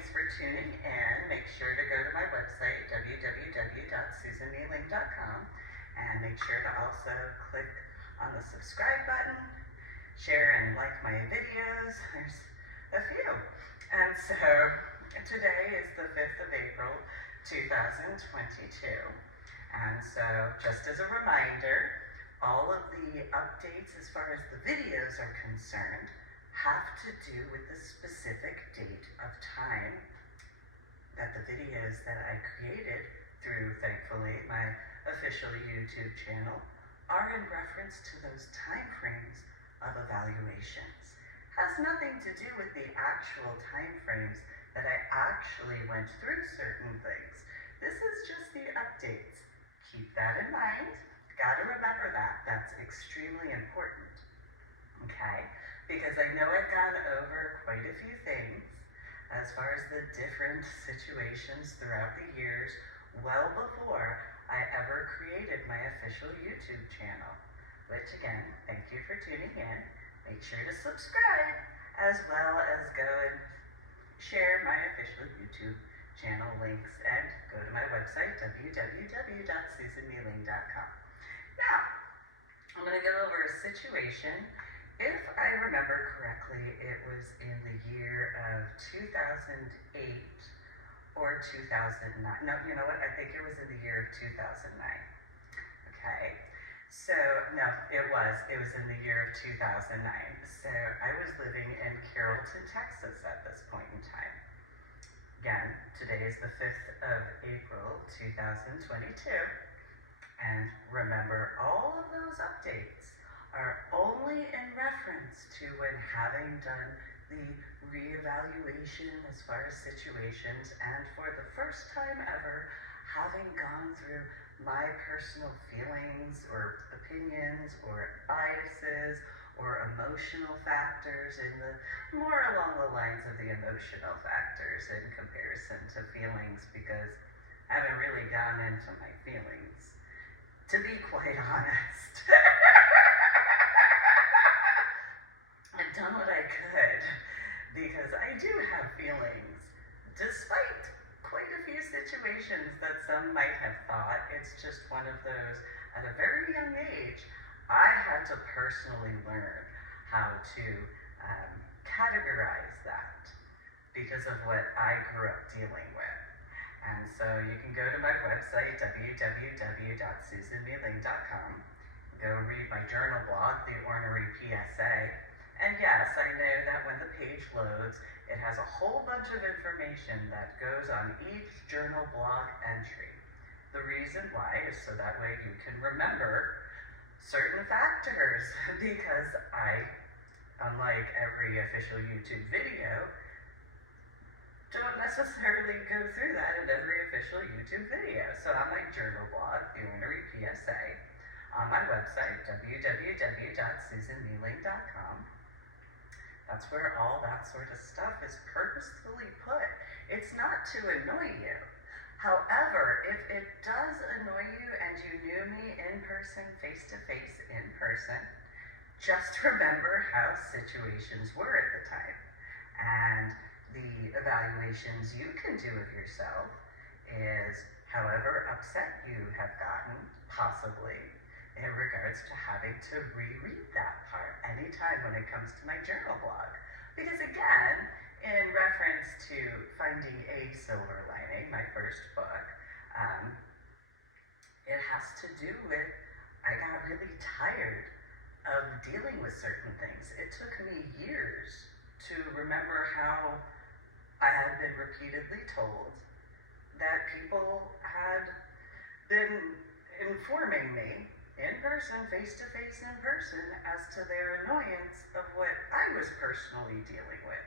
Thanks for tuning in. Make sure to go to my website, www.susanmeeling.com, and make sure to also click on the subscribe button, share and like my videos. There's a few. And so today is the 5th of April, 2022. And so just as a reminder, all of the updates as far as the videos are concerned have to do with the specific date of time that the videos that I created through, thankfully, my official YouTube channel are in reference to those time frames of evaluations. Has nothing to do with the actual time frames that I actually went through certain things. This is just the updates. Keep that in mind. Gotta remember that. That's extremely important. Okay? Because I know I've gone over quite a few things as far as the different situations throughout the years, well before I ever created my official YouTube channel. Which again, thank you for tuning in. Make sure to subscribe, as well as go and share my official YouTube channel links and go to my website, www.susanmeeling.com. Now, I'm going to go over a situation. If I remember correctly, it was in the year of 2008 or 2009. No, you know what? I think it was in the year of 2009. Okay. So, no, it was in the year of 2009. So, I was living in Carrollton, Texas at this point in time. Again, today is the 5th of April, 2022. And remember, all of those updates are only in reference to when having done the reevaluation as far as situations, and for the first time ever, having gone through my personal feelings or opinions or biases or emotional factors in the more along the lines of the emotional factors in comparison to feelings, because I haven't really gone into my feelings, to be quite honest. I've done what I could, because I do have feelings, despite quite a few situations that some might have thought. It's just one of those, at a very young age, I had to personally learn how to categorize that because of what I grew up dealing with. And so you can go to my website, www.susanmeeling.com, go read my journal blog, The Ornery PSA. And yes, I know that when the page loads, it has a whole bunch of information that goes on each journal blog entry. The reason why is so that way you can remember certain factors, because I, unlike every official YouTube video, don't necessarily go through that in every official YouTube video. So on my journal blog, The Ornery PSA, on my website, www.susanmeeling.com, that's where all that sort of stuff is purposefully put. It's not to annoy you. However, if it does annoy you and you knew me in person, face-to-face in person, just remember how situations were at the time. And the evaluations you can do of yourself is however upset you have gotten, possibly, in regards to having to reread that part anytime when it comes to my journal blog. Because again, in reference to Finding a Silver Lining, my first book, it has to do with, I got really tired of dealing with certain things. It took me years to remember how I had been repeatedly told that people had been informing me in person, face-to-face in person, as to their annoyance of what I was personally dealing with,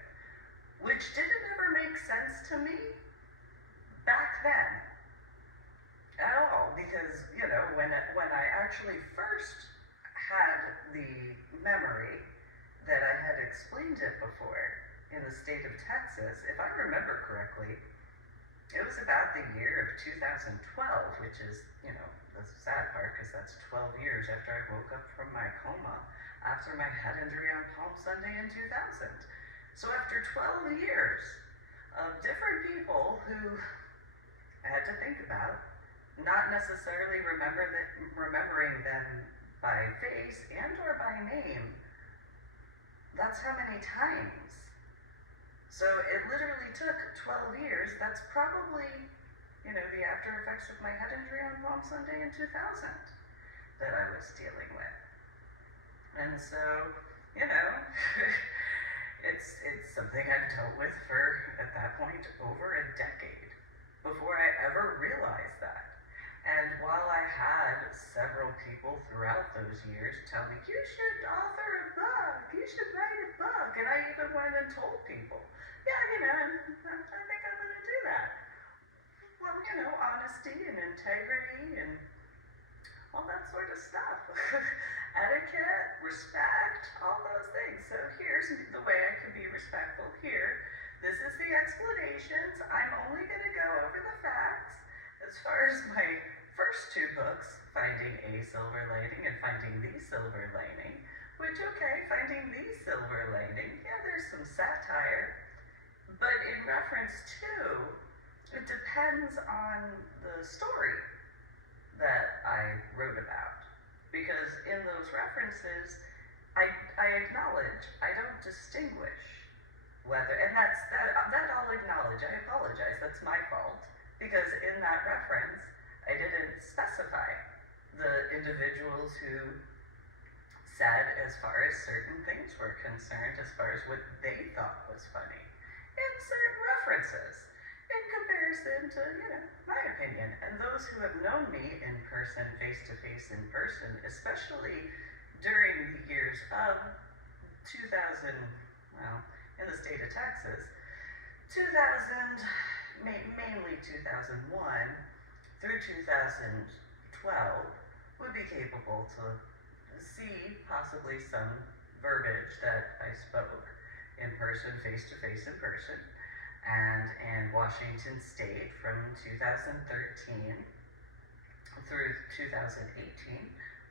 which didn't ever make sense to me back then at all, because, you know, when I actually first had the memory that I had explained it before in the state of Texas, if I remember correctly, it was about the year of 2012, which is, you know, the sad part, because that's 12 years after I woke up from my coma after my head injury on Palm Sunday in 2000. So after 12 years of different people who I had to think about, not necessarily remembering them by face and or by name. That's how many times. So it literally took 12 years. That's probably, the after effects of my head injury on Palm Sunday in 2000 that I was dealing with. And so, it's something I've dealt with for, at that point, over a decade before I ever realized that. And while I had several people throughout those years tell me, you should author a book, you should write a book, and I even went and told people, I think I'm going to do that. Well, honesty and integrity and all that sort of stuff. Etiquette, respect, all those things. So here's the way I can be respectful here. This is the explanations. I'm only going to go over the facts. As far as my first two books, Finding a Silver Lining and Finding the Silver Lining, which, Finding the Silver Lining, there's some satire, but in reference to, it depends on the story that I wrote about. Because in those references, I acknowledge, I don't distinguish whether, and that I'll acknowledge, I apologize, that's my fault. Because in that reference, I didn't specify the individuals who said as far as certain things were concerned, as far as what they thought was funny, in certain references, in comparison to, my opinion. And those who have known me in person, face-to-face in person, especially during the years of 2000, in the state of Texas, 2000, mainly 2001 through 2012, would be capable to see possibly some verbiage that I spoke in person, face-to-face in person, and in Washington State from 2013 through 2018,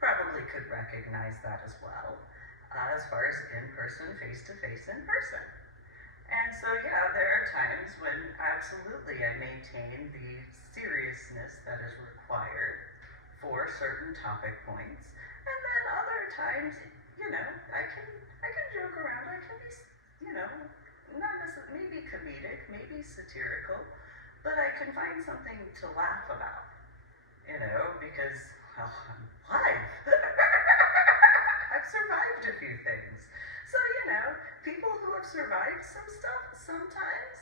probably could recognize that as well, as far as in-person, face-to-face in person. And so, there are times when absolutely I maintain the seriousness that is required for certain topic points. And then other times, I can joke around. I can be, not necessarily, maybe comedic, maybe satirical, but I can find something to laugh about, because, I'm alive. I've survived a few things. So, people who have survived some stuff, sometimes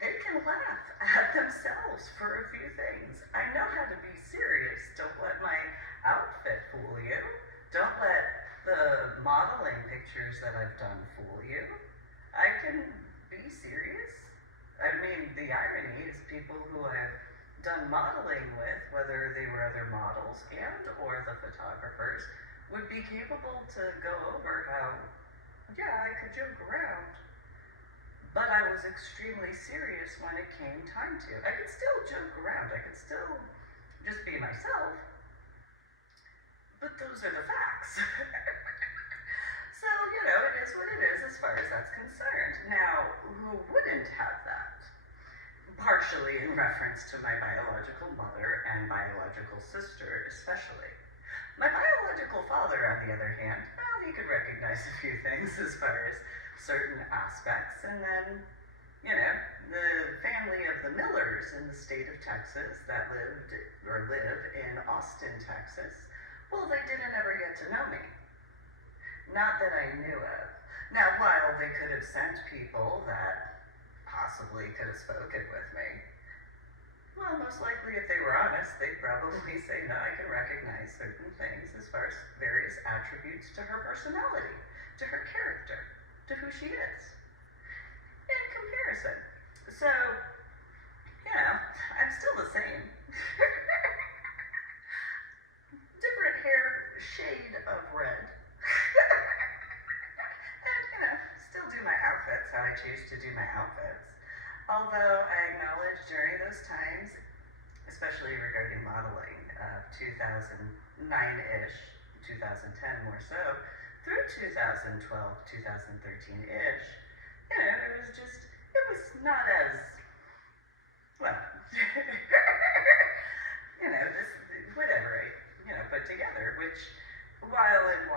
they can laugh at themselves for a few things. I know how to be serious. Don't let my outfit fool you. Don't let the modeling pictures that I've done fool you. I can be serious. I mean, the irony is people who I've done modeling with, whether they were other models and or the photographers, would be capable to go over how, I could joke around, but I was extremely serious when it came time to. I could still joke around, I could still just be myself, but those are the facts. So, it is what it is as far as that's concerned. Now, who wouldn't have that? Partially in reference to my biological mother and biological sister, especially. My biological father, on the other hand, he could recognize a few things as far as certain aspects. And then, the family of the Millers in the state of Texas that live in Austin, Texas, well, they didn't ever get to know me. Not that I knew of. Now, while they could have sent people that possibly could have spoken with me, well, most likely, if they were honest, they'd probably say, no, I can recognize certain things as far as various attributes to her personality, to her character, to who she is, in comparison. So, I'm still the same. Different hair shade of red. And, still do my outfits how I choose to do my outfits. Although I acknowledge during those times, especially regarding modeling, 2009-ish, 2010 more so, through 2012, 2013-ish, it was not as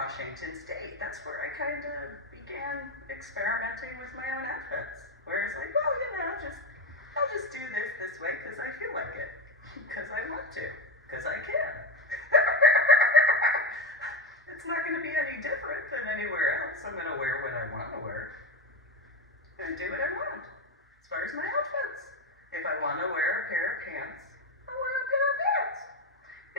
Washington State, that's where I kind of began experimenting with my own outfits. Where it's like, well, I'll just do this way because I feel like it. Because I want to. Because I can. It's not going to be any different than anywhere else. I'm going to wear what I want to wear. And do what I want. As far as my outfits. If I want to wear a pair of pants, I'll wear a pair of pants.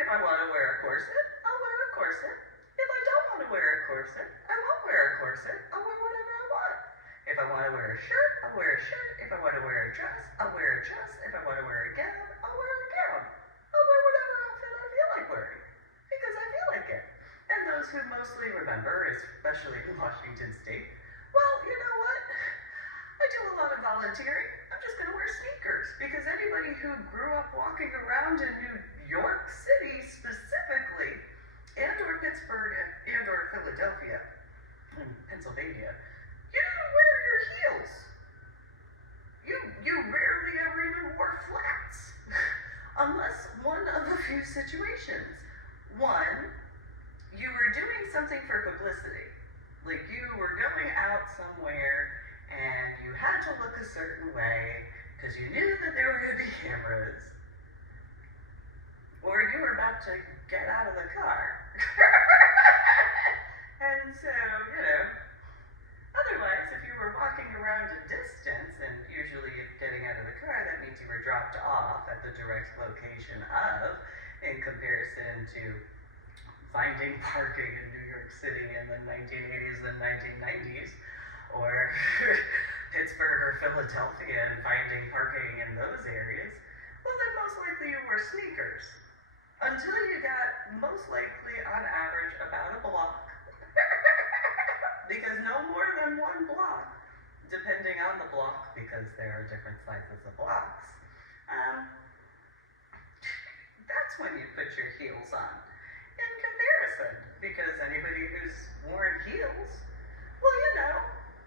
If I want to wear a corset, I'll wear a corset. If I don't want to wear a corset, I won't wear a corset. I'll wear whatever I want. If I want to wear a shirt, I'll wear a shirt. If I want to wear a dress, I'll wear a dress. If I want to wear a gown, I'll wear a gown. I'll wear whatever outfit I feel like wearing. Because I feel like it. And those who mostly remember, especially in Washington State, well, you know what? I do a lot of volunteering. I'm just going to wear sneakers. Because anybody who grew up walking around in New York City specifically, and or Pittsburgh, and or Philadelphia, and Pennsylvania, you didn't wear your heels. You rarely ever even wore flats. Unless one of a few situations. One, you were doing something for publicity. Like you were going out somewhere and you had to look a certain way because you knew that there were going to be cameras. Or you were about to get out of the car. And so, otherwise, if you were walking around a distance, and usually if getting out of the car, that means you were dropped off at the direct location of, in comparison to finding parking in New York City in the 1980s and 1990s, or Pittsburgh or Philadelphia and finding parking in those areas, well then most likely you wore sneakers. Until you got, most likely on average, about a block. Because no more than one block, depending on the block, because there are different sizes of blocks, that's when you put your heels on. In comparison, because anybody who's worn heels, well,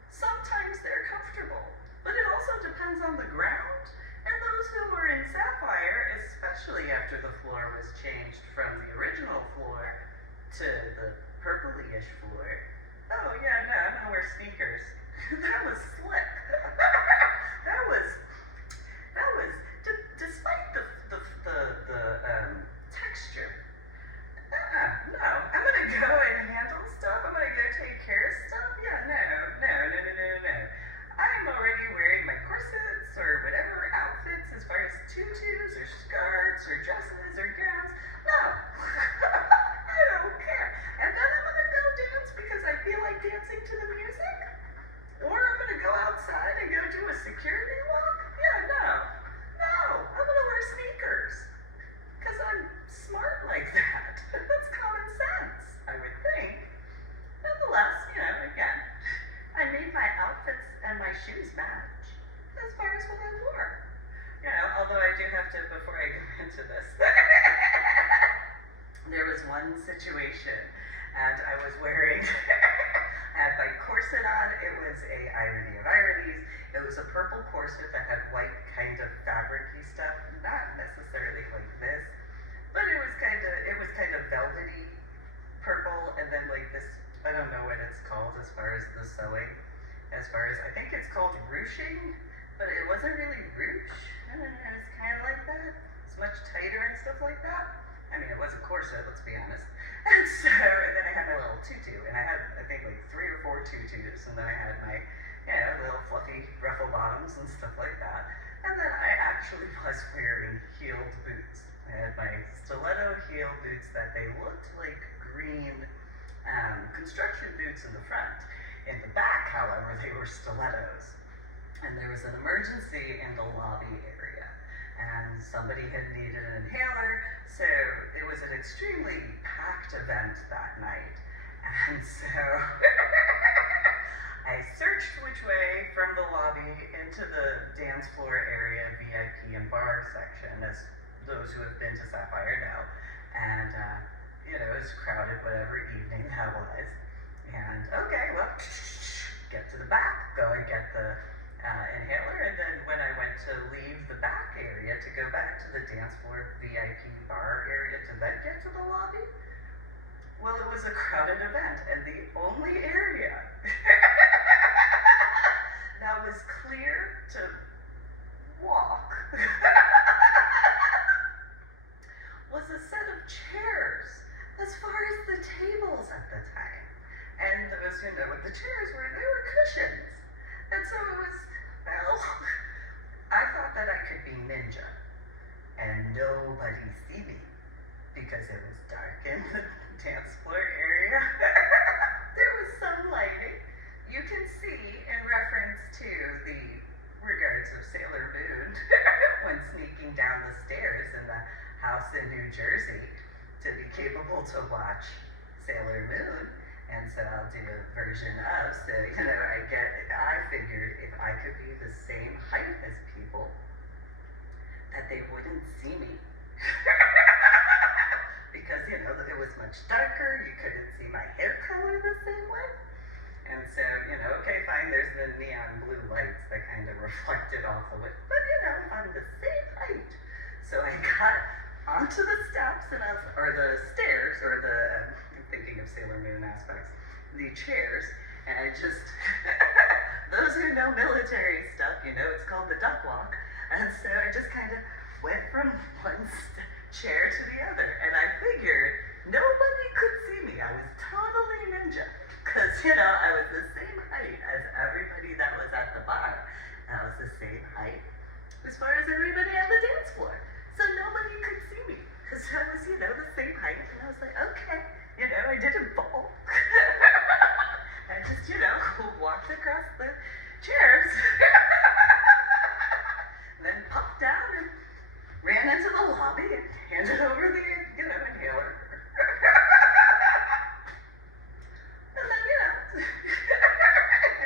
sometimes they're comfortable, but it also depends on the ground. And those who were in Sapphire, especially after the floor was changed from the original floor to the purpley-ish floor, oh yeah, no, I'm gonna wear sneakers. That was slick. that was, despite the texture. No, I'm gonna go and handle stuff. I'm gonna go take care of stuff. Yeah, no. I'm already wearing my corsets or whatever outfits as far as tutus or skirts or dresses or gowns. No, I don't care. And then I'm gonna go dance because I feel like dancing to the music. Or I'm gonna go outside and go do a security walk. Yeah, no, I'm gonna wear sneakers. Because I'm smart like that. That's common sense, I would think. Nonetheless, again, I made my outfits and my shoes match as far as what I wore. Although I do have to, before I go into this, there was one situation, and I was wearing, I had my corset on. It was a irony of ironies. It was a purple corset that had white kind of fabric-y stuff, not necessarily like this, but it was kind of velvety purple, and then like this, I don't know what it's called as far as the sewing, I think it's called ruching, but it wasn't really ruche. I don't know, it's kind of like that. It's much tighter and stuff like that. I mean, it was a corset, let's be honest. And then I had my little tutu, and I had, I think, like 3 or 4 tutus, and then I had my, little fluffy ruffle bottoms and stuff like that. And then I actually was wearing heeled boots. I had my stiletto heel boots that they looked like green construction boots in the front. In the back, however, they were stilettos. And there was an emergency in the lobby area. And somebody had needed an inhaler, so it was an extremely packed event that night. And so I searched which way from the lobby into the dance floor area, VIP and bar section, as those who have been to Sapphire know. And, it was crowded, whatever evening that was. And, okay, well, get to the back, go and get the inhaler, and then when I went to leave the back area to go back to the dance floor VIP bar area to then get to the lobby, Well, it was a crowded event, and the only area that was clear to walk was a set of chairs as far as the tables at the time. And those who know what the chairs were, they were cushions. And so it was, well, I thought that I could be ninja and nobody see me because it was dark in the dance floor area. There was some lighting. You can see in reference to the regards of Sailor Moon when sneaking down the stairs in the house in New Jersey to be capable to watch Sailor Moon. And so I'll do a version of, so, I figured if I could be the same height as people, that they wouldn't see me. Because, it was much darker, you couldn't see my hair color the same way. And so, okay, fine, there's the neon blue lights that kind of reflected off of it. But, I'm the same height. So I got onto the steps, or the stairs, or the, I'm thinking of Sailor Moon aspects, the chairs, and I just, those who know military stuff, it's called the duck walk. And so I just kind of went from one chair to the other, and I figured nobody could see me. I was totally ninja, because, I was the same height as everybody that was at the bar. I was the same height as far as everybody on the dance floor. So nobody could see me, because I was, the same height, and I was like, okay, I didn't fall. I just, walked across the chairs, then popped out and ran into the lobby and handed over the, inhaler. And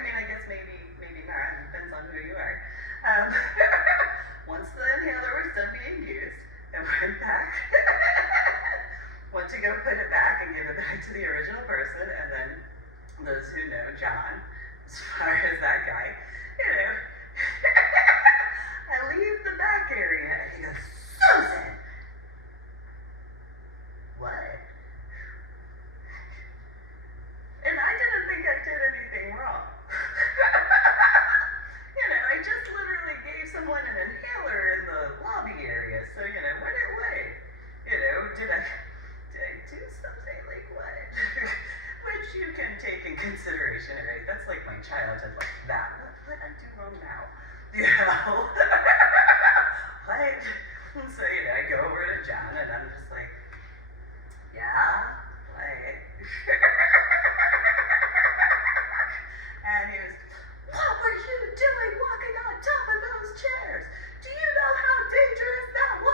then, I guess maybe not, it depends on who you are. Once the inhaler was done being used, I went back, went to go put it back and give it back to the original person, and then those who know John, as far as that guy, I leave the back area, and he goes, Susan! What? And I didn't think I did anything wrong. I just literally gave someone an inhaler in the lobby area, so, what it way? Did I do something, like what? Which you can take in consideration, right? That's like my childhood, like that. What did I do wrong now? What? And so, I go over to John, and I'm just like, yeah? Like, and he was, what were you doing walking on top of those chairs? Do you know how dangerous that was?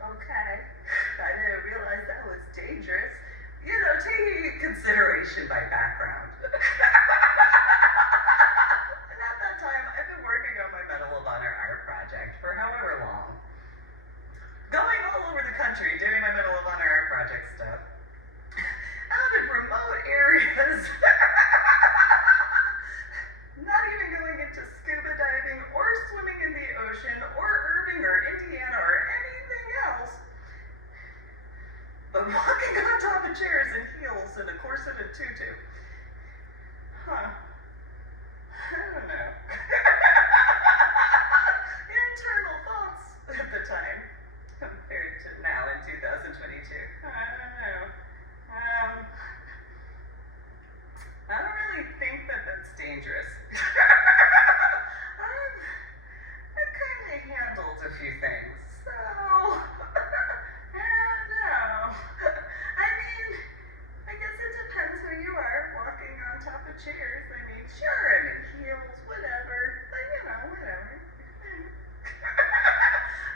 Okay, I didn't realize that was dangerous. Taking in consideration my background. And at that time, I've been working on my Medal of Honor art project for however long. Going all over the country doing my Medal of Honor art project stuff. Out in remote areas. Not even going into scuba diving or swimming in the ocean or Irving or Indiana or anything else. But walking on top of chairs in heels and a corset and tutu. Huh. I don't know. Internal thoughts at the time compared to now in 2022. I don't know. I don't really think that that's dangerous. I've kind of handled a few things, so I don't know. I guess it depends who you are walking on top of chairs. Sure, I'm in heels, whatever, but whatever.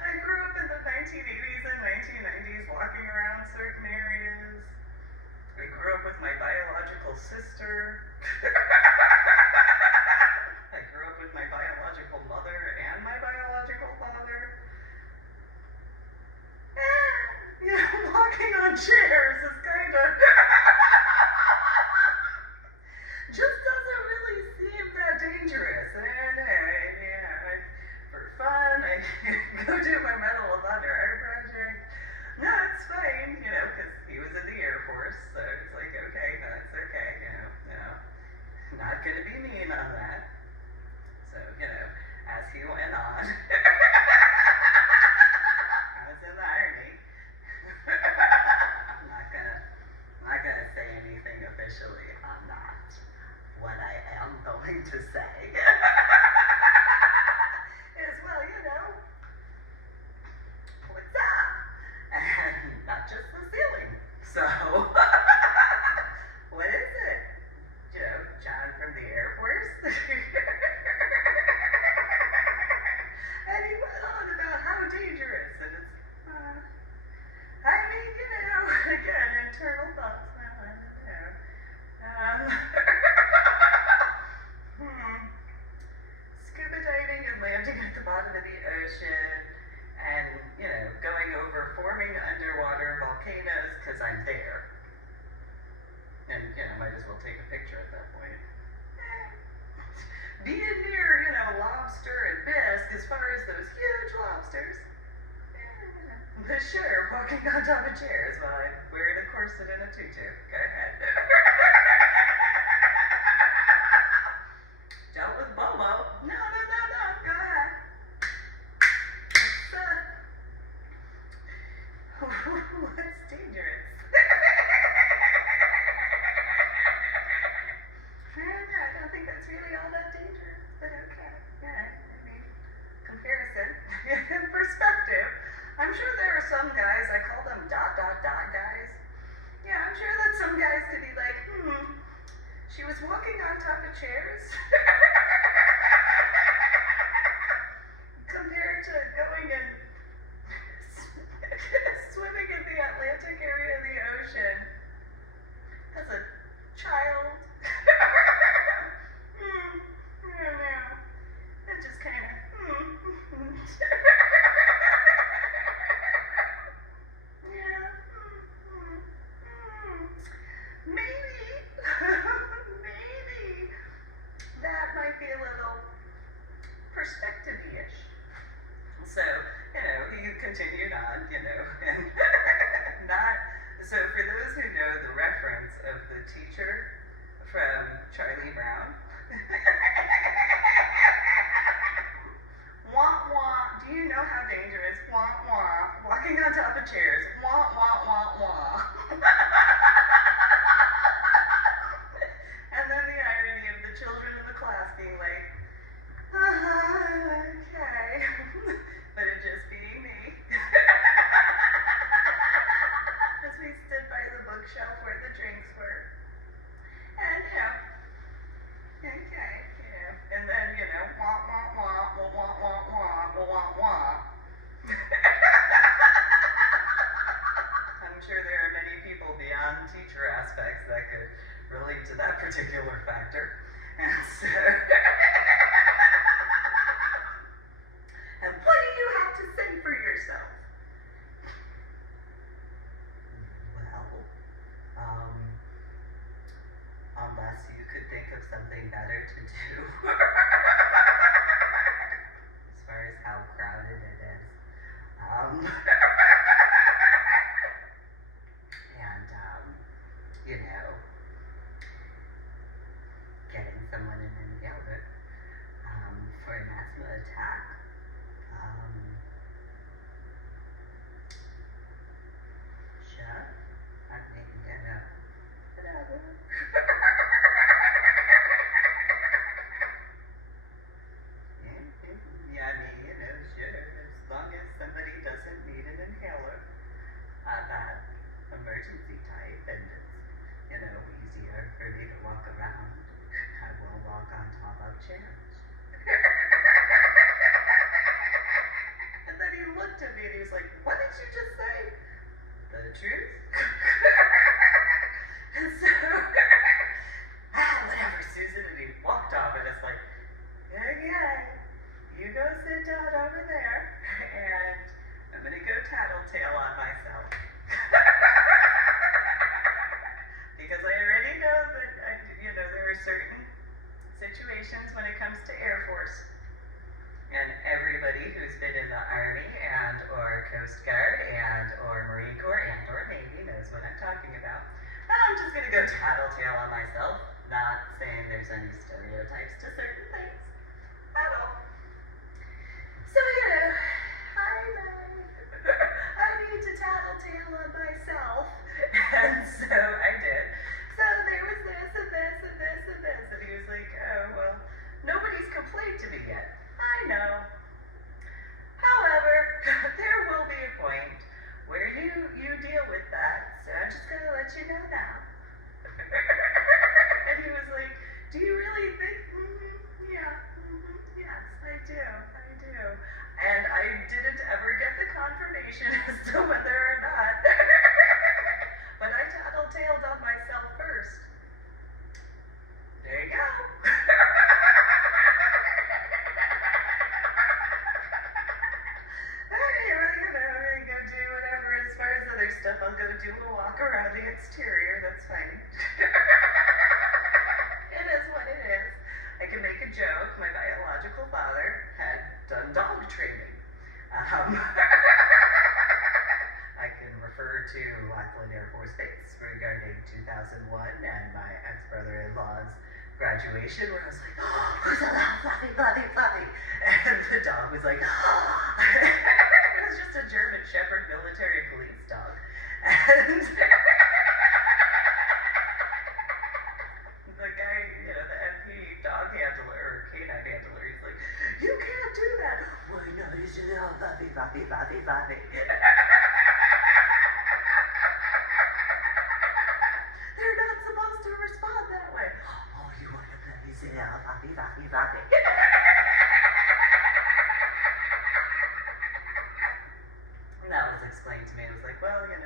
I grew up in the 1980s and 1990s walking around certain areas. I grew up with my biological sister. I grew up with my biological mother and my biological father. Walking on chairs is kind of just doesn't really seem that dangerous. And for fun, I go do my Medal of Honor art to say is, well, what's up? And not just the ceiling. So, what is it? John from the Air Force? And he went on about how dangerous, and it's, again, internal thoughts. Well, I don't know. Scuba diving and landing at the bottom of the ocean, and, going over forming underwater volcanoes, because I'm there. And, might as well take a picture at that point. Being near, lobster and bisque, as far as those huge lobsters. But sure, walking on top of chairs while I'm wearing a corset and a tutu. Go ahead. Dealt with Bobo. No. Go ahead. What's dangerous? I don't think that's really all that dangerous, but okay. Yeah, comparison. Perspective. I'm sure there are some guys, I call them ... guys. Yeah, I'm sure that some guys could be like, she was walking on top of chairs. Compared to going and swimming in the Atlantic area of the ocean as a child. I don't know. That just kind of, Maybe that might be a little perspective-ish. So, you continued on, and so for those who know the reference of the teacher from Charlie Brown, wah, wah, do you know how dangerous, wah, wah, walking on top of chairs, wah, wah, wah, wah. And then the irony of the children in the class being like, okay, but it just being me. As we stood by the bookshelf where the drinks were. And, okay, and then, wah, wah, wah, wah, wah, wah, wah, wah, wah. I'm sure there are many people beyond teacher aspects that could relate to that particular factor. And so, and what do you have to say for yourself? Well, unless you could think of something better to do. As far as how crowded it is. And, getting someone in an inhaler for an asthma attack. Sure. I mean, whatever. Yeah, sure. As long as somebody doesn't need an inhaler, that emergency type, and it's, easier for me to walk around. I will walk on top of chairs. And then he looked at me and he was like, what did you just say? The truth? And so, whatever, Susan. And he walked off, and it's like, okay, you go sit down over there, and I'm going to go tattletale on myself. Because I already know that, there are certain situations when it comes to Air Force. And everybody who's been in the Army and or Coast Guard and or Marine Corps and or Navy knows what I'm talking about. And I'm just going to go tattletale on myself, not saying there's any stereotypes to certain things at all. So, I need to tattletale on myself. And so I did. So there was this and this and this and this. And he was like, oh, well, graduation where I was like, oh, who's a little fluffy, fluffy, fluffy? And the dog was like, oh. It was just a German Shepherd military police dog. And the guy, the NP dog handler, or canine handler, he's like, you can't do that. Why not? You should know, fluffy, fluffy, fluffy, fluffy. They're not supposed to respond that way. Oh, you want to let me say, oh, fluffy, fluffy, fluffy. And that was explained to me. I was like, well, and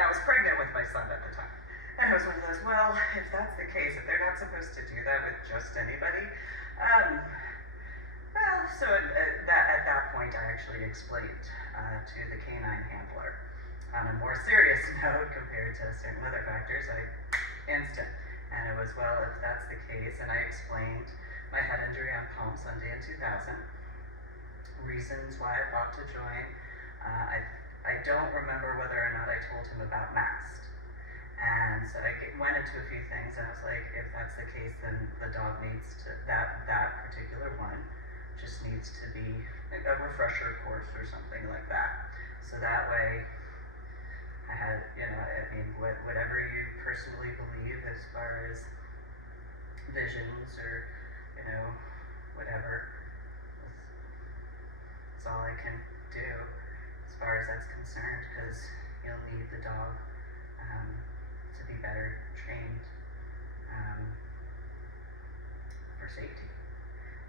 I was pregnant with my son at the time. And I was one of those, well, if that's the case, if they're not supposed to do that with just anybody, so at that point I actually explained to the canine handler on a more serious note compared to certain other factors, instant. And it was, well, if that's the case, and I explained my head injury on Palm Sunday in 2000, reasons why I fought to join. I don't remember whether or not I told him about MAST. And so I went into a few things, and I was like, if that's the case, then the dog needs to, that particular one just needs to be a refresher course or something like that. So that way, I had, whatever you personally believe as far as visions or, whatever, that's all I can do as far as that's concerned, because you'll need the dog to be better trained for safety.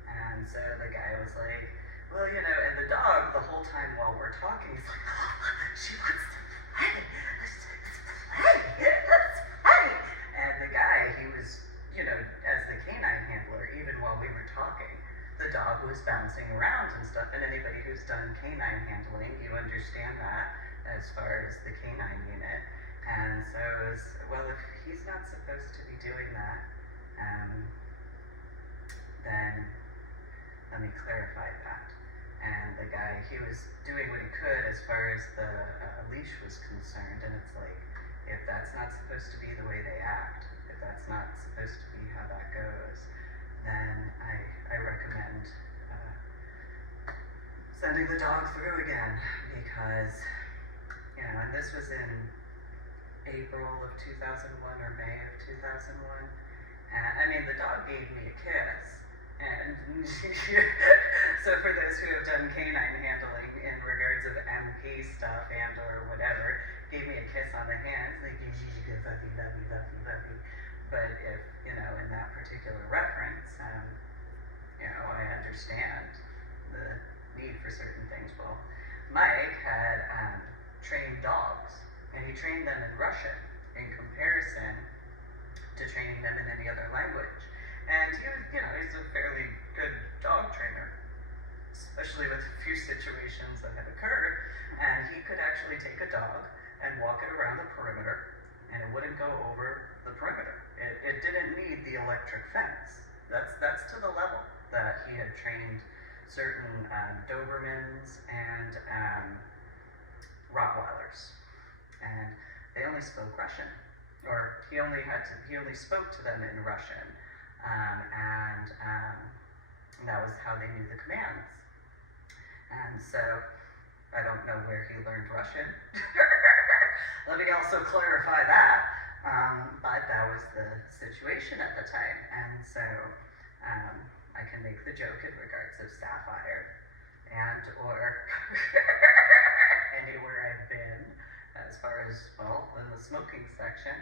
And so the guy was like, well, and the dog the whole time while we're talking, he's like, oh, she wants to play. Let's play. And the guy, he was, as the canine handler, even while we were talking, the dog was bouncing around and stuff. And anybody who's done canine handling, you understand that as far as the canine unit. And so it was, well, if he's not supposed to be doing that, then let me clarify that. And the guy, he was doing what he could as far as the leash was concerned, and it's like, if that's not supposed to be the way they act, if that's not supposed to be how that goes, then I recommend sending the dog through again, because, and this was in April of 2001 or May of 2001, and the dog gave me a kiss. And so for those who have done canine handling in regards of MP stuff and or whatever, gave me a kiss on the hands, like, fluffy, fluffy, fluffy, fluffy. But if, in that particular reference, I understand the need for certain things. Well, Mike had trained dogs, and he trained them in Russian in comparison to training them in any other language. And he was, he's a fairly good dog trainer, especially with a few situations that had occurred. And he could actually take a dog and walk it around the perimeter, and it wouldn't go over the perimeter. It didn't need the electric fence. That's to the level that he had trained certain Dobermans and Rottweilers. And they only spoke Russian, or he only spoke to them in Russian. And that was how they knew the commands. And so, I don't know where he learned Russian. Let me also clarify that. But that was the situation at the time. And so, I can make the joke in regards of Sapphire and or anywhere I've been, as far as, in the smoking section.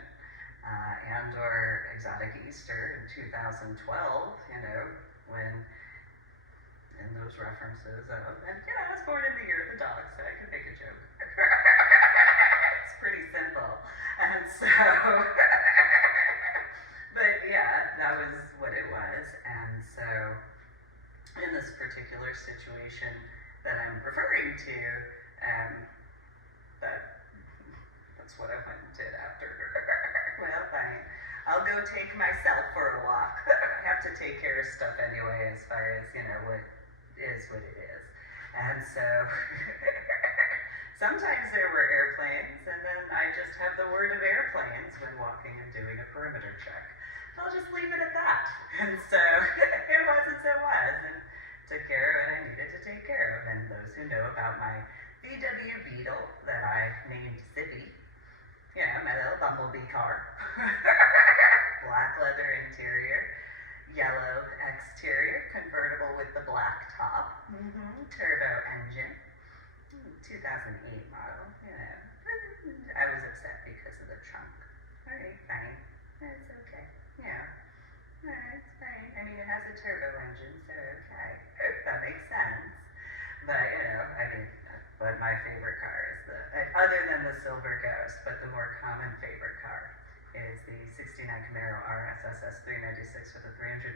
And or Exotic Easter in 2012, when in those references of, and I was born in the year of the dog, so I could make a joke. It's pretty simple. And so, but yeah, that was what it was. And so, in this particular situation that I'm referring to, that's what I went and did after. Well, fine. I'll go take myself for a walk. I have to take care of stuff anyway, as far as, what is what it is. And so, sometimes there were airplanes, and then I just have the word of airplanes when walking and doing a perimeter check. I'll just leave it at that. And so it was as it was, and took care of what I needed to take care of. And those who know about my VW Beetle that I named Zippy, my little bumblebee car, black leather interior, yellow exterior, convertible with the black top, turbo engine, 2008 model, I was upset because of the trunk. Alright, fine. It's okay. Alright, it's fine. I mean, it has a turbo engine, so okay. That makes sense. But my favorite car is other than the Silver Ghost, but the more common favorite car is the 69 Camaro RSSS 396 with a 396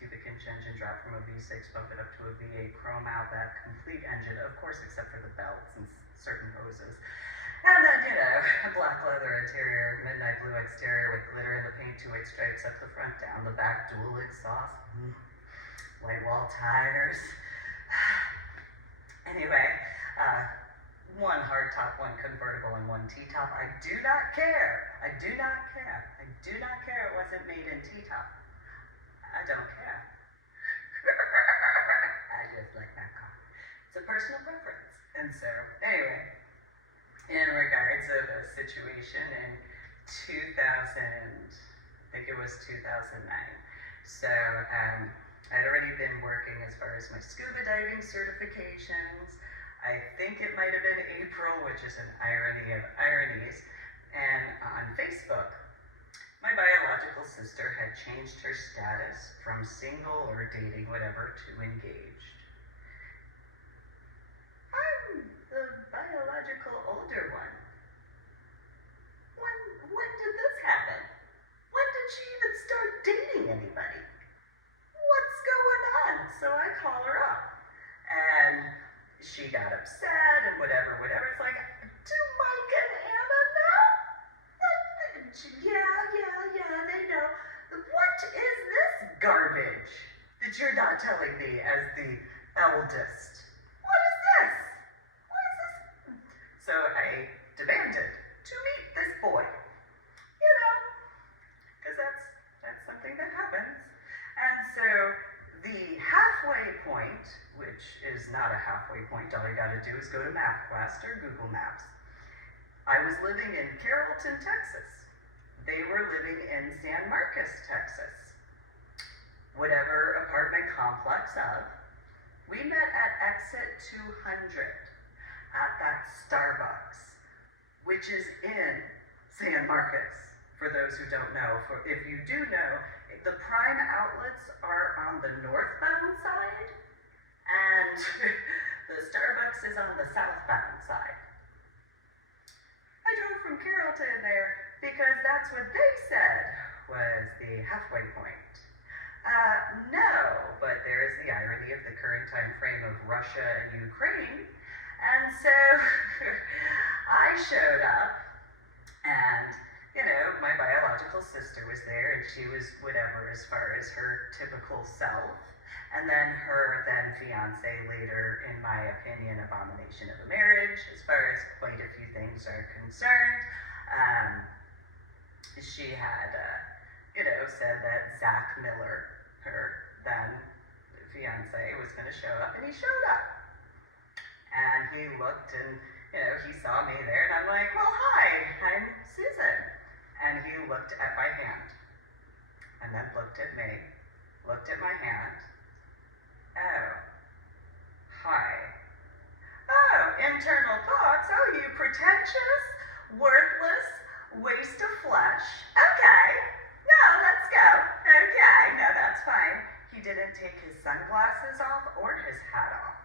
cubic inch engine, drop from a V6, bump it up to a V8, chrome out that complete engine, of course, except for the belts and certain hoses. And then, black leather interior, midnight blue exterior with glitter in the paint, 2 white stripes up the front, down the back, dual exhaust, white wall tires. Anyway, 1 hardtop, 1 convertible, and 1 T-top. I do not care. I do not care. I do not care it wasn't made in T-top. I don't care. I just like that car. It's a personal preference. And so, anyway, in regards of a situation in 2000, I think it was 2009. So, I'd already been working as far as my scuba diving certifications. I think it might have been April, which is an irony of ironies. And on Facebook, my biological sister had changed her status from single or dating, whatever, to engaged. I'm the biological older one. When did this happen? When did she even start dating anybody? What's going on? So I call her up, and she got upset and whatever. It's like, do Mike and Anna know? Yeah, they know. What is this garbage that you're not telling me as the eldest? What is this? So I demanded to meet this boy, because that's something that happens. And so the halfway point, which is not a halfway point, all you gotta do is go to MapQuest or Google Maps. I was living in Carrollton, Texas. They were living in San Marcos, Texas. Whatever apartment complex of. We met at exit 200 at that Starbucks, which is in San Marcos, for those who don't know. If you do know, the prime outlets are on the northbound side, and the Starbucks is on the southbound side. I drove from Carrollton there because that's what they said was the halfway point. No, but there is the irony of the current time frame of Russia and Ukraine. And so I showed up, and my biological sister was there, and she was whatever as far as her typical self. And then her then fiance, later, in my opinion, abomination of a marriage, as far as quite a few things are concerned. She had, said that Zach Miller, her then fiance, was going to show up, and he showed up. And he looked, and, he saw me there, and I'm like, well, hi, I'm Susan. And he looked at my hand, and then looked at me, looked at my hand. Oh, hi. Oh, internal thoughts. Oh, you pretentious, worthless, waste of flesh. Okay, no, let's go. Okay, no, that's fine. He didn't take his sunglasses off or his hat off.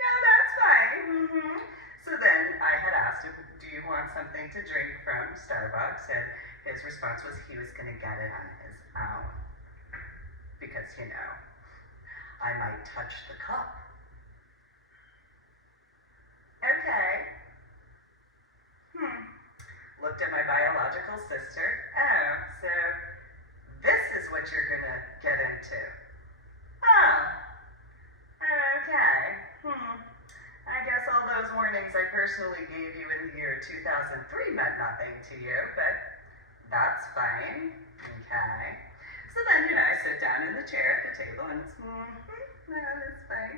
No, that's fine. So then I had asked him, do you want something to drink from Starbucks? And his response was he was going to get it on his own. Because, I might touch the cup. Okay. Looked at my biological sister. Oh, so this is what you're going to get into. Oh, okay. I guess all those warnings I personally gave you in the year 2003 meant nothing to you, but that's fine. Okay. down in the chair at the table, and it's, no, that's fine.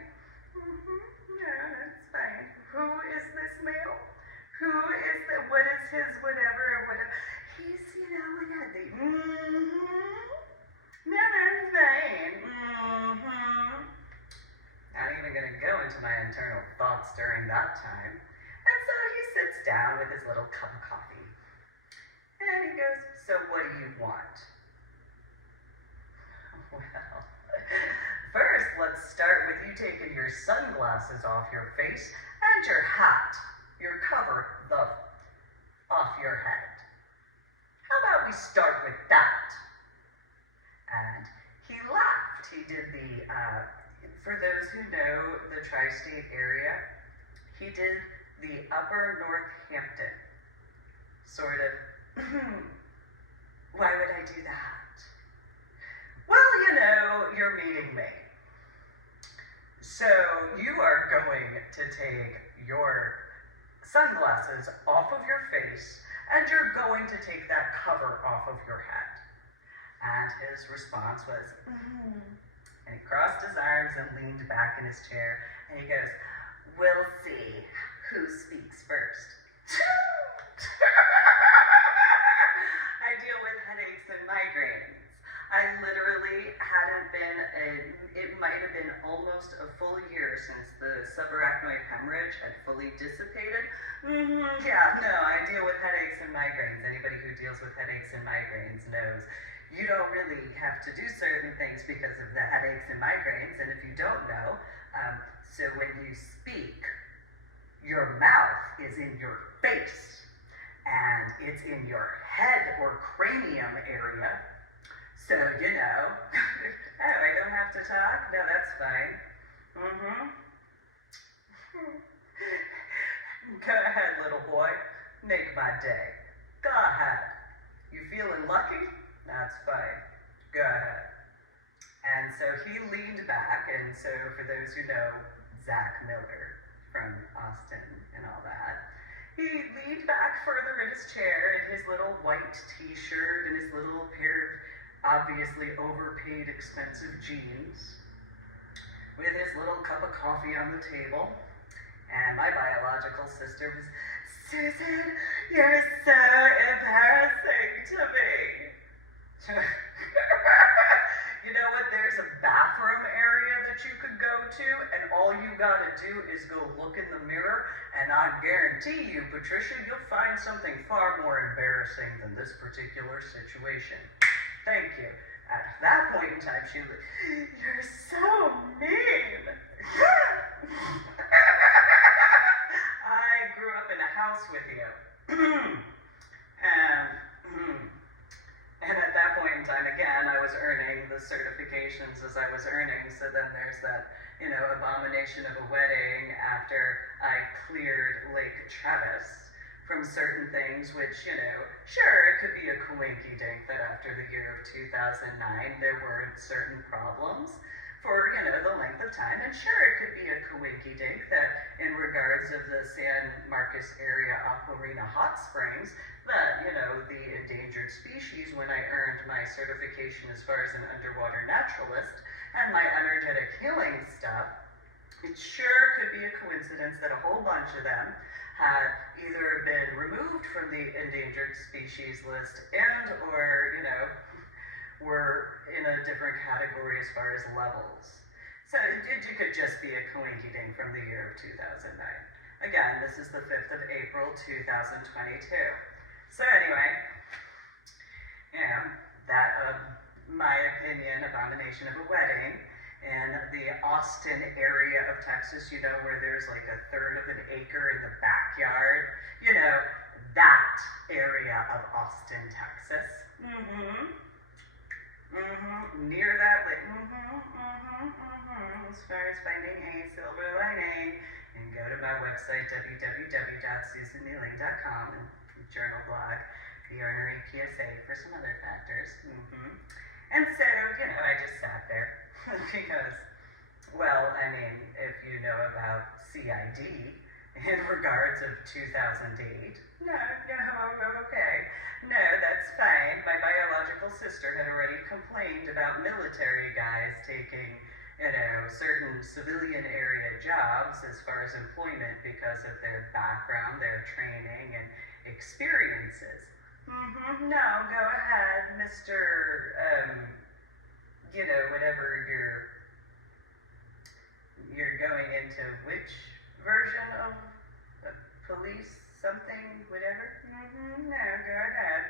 No, that's fine. Who is this male? Who is that? What is his whatever or whatever? He's, we got the, no, that's fine. Not even going to go into my internal thoughts during that time. And so he sits down with his little cup of coffee. And he goes, so what do you want? Well, first let's start with you taking your sunglasses off your face and your hat, your cover, off your head. How about we start with that? And he laughed. He did the, for those who know the tri-state area, he did the Upper Northampton, sort of, why would I do that? Well, you're meeting me. So you are going to take your sunglasses off of your face, and you're going to take that cover off of your head. And his response was, and he crossed his arms and leaned back in his chair, and he goes, we'll see who speaks first. I deal with headaches and migraines. I literally hadn't been, it might have been almost a full year since the subarachnoid hemorrhage had fully dissipated. Yeah, no, I deal with headaches and migraines. Anybody who deals with headaches and migraines knows you don't really have to do certain things because of the headaches and migraines. And if you don't know, so when you speak, your mouth is in your face and it's in your head or cranium area. So, oh, I don't have to talk? No, that's fine. Go ahead, little boy. Make my day. Go ahead. You feeling lucky? That's fine. Go ahead. And so he leaned back, and so for those who know Zach Miller from Austin and all that, he leaned back further in his chair in his little white t-shirt and his little pair of obviously overpaid expensive jeans with his little cup of coffee on the table. And my biological sister was, Susan, you're so embarrassing to me. You know what? There's a bathroom area that you could go to, and all you gotta do is go look in the mirror, and I guarantee you, Patricia, you'll find something far more embarrassing than this particular situation. Thank you. At that point in time, she was like, you're so mean. I grew up in a house with you. And at that point in time, again, I was earning the certifications as I was earning, so then there's that, abomination of a wedding after I cleared Lake Travis from certain things, which, sure, it could be a coinky-dink that after the year of 2009, there weren't certain problems for, the length of time, and sure, it could be a coinky-dink that in regards of the San Marcos area Aquarina hot springs, that, the endangered species, when I earned my certification as far as an underwater naturalist and my energetic healing stuff, it sure could be a coincidence that a whole bunch of them had either been removed from the endangered species list and or, were in a different category as far as levels. So it could just be a coinky-dink from the year of 2009. Again, this is the 5th of April, 2022. So anyway, that, my opinion, abomination of a wedding in the Austin area of Texas, where there's like a third of an acre in the backyard, that area of Austin, Texas. Near that, like, as far as finding a silver lining, and go to my website, www.susanmeeling.com, and journal blog, the ordinary PSA for some other factors. And so, I just sat there because, well, I mean, if you know about CID in regards of 2008. No, okay. No, that's fine. My biological sister had already complained about military guys taking, certain civilian area jobs as far as employment because of their background, their training, and experiences. No, go ahead, Mr. Whatever you're going into which version of police something, whatever? No, go ahead.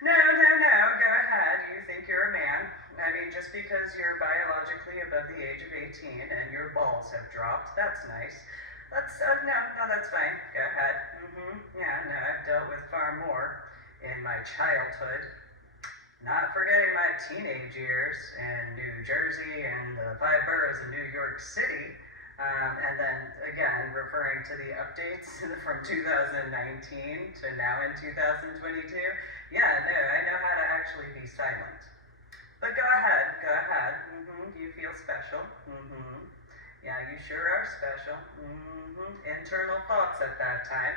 No, go ahead. You think you're a man. I mean, just because you're biologically above the age of 18 and your balls have dropped, that's nice. No, that's fine. Go ahead. Yeah, no, I've dealt with far more in my childhood. Not forgetting my teenage years in New Jersey and the 5 boroughs of New York City. And then, again, referring to the updates from 2019 to now in 2022. Yeah, no, I know how to actually be silent. But go ahead. You feel special. Yeah, you sure are special. Internal thoughts at that time.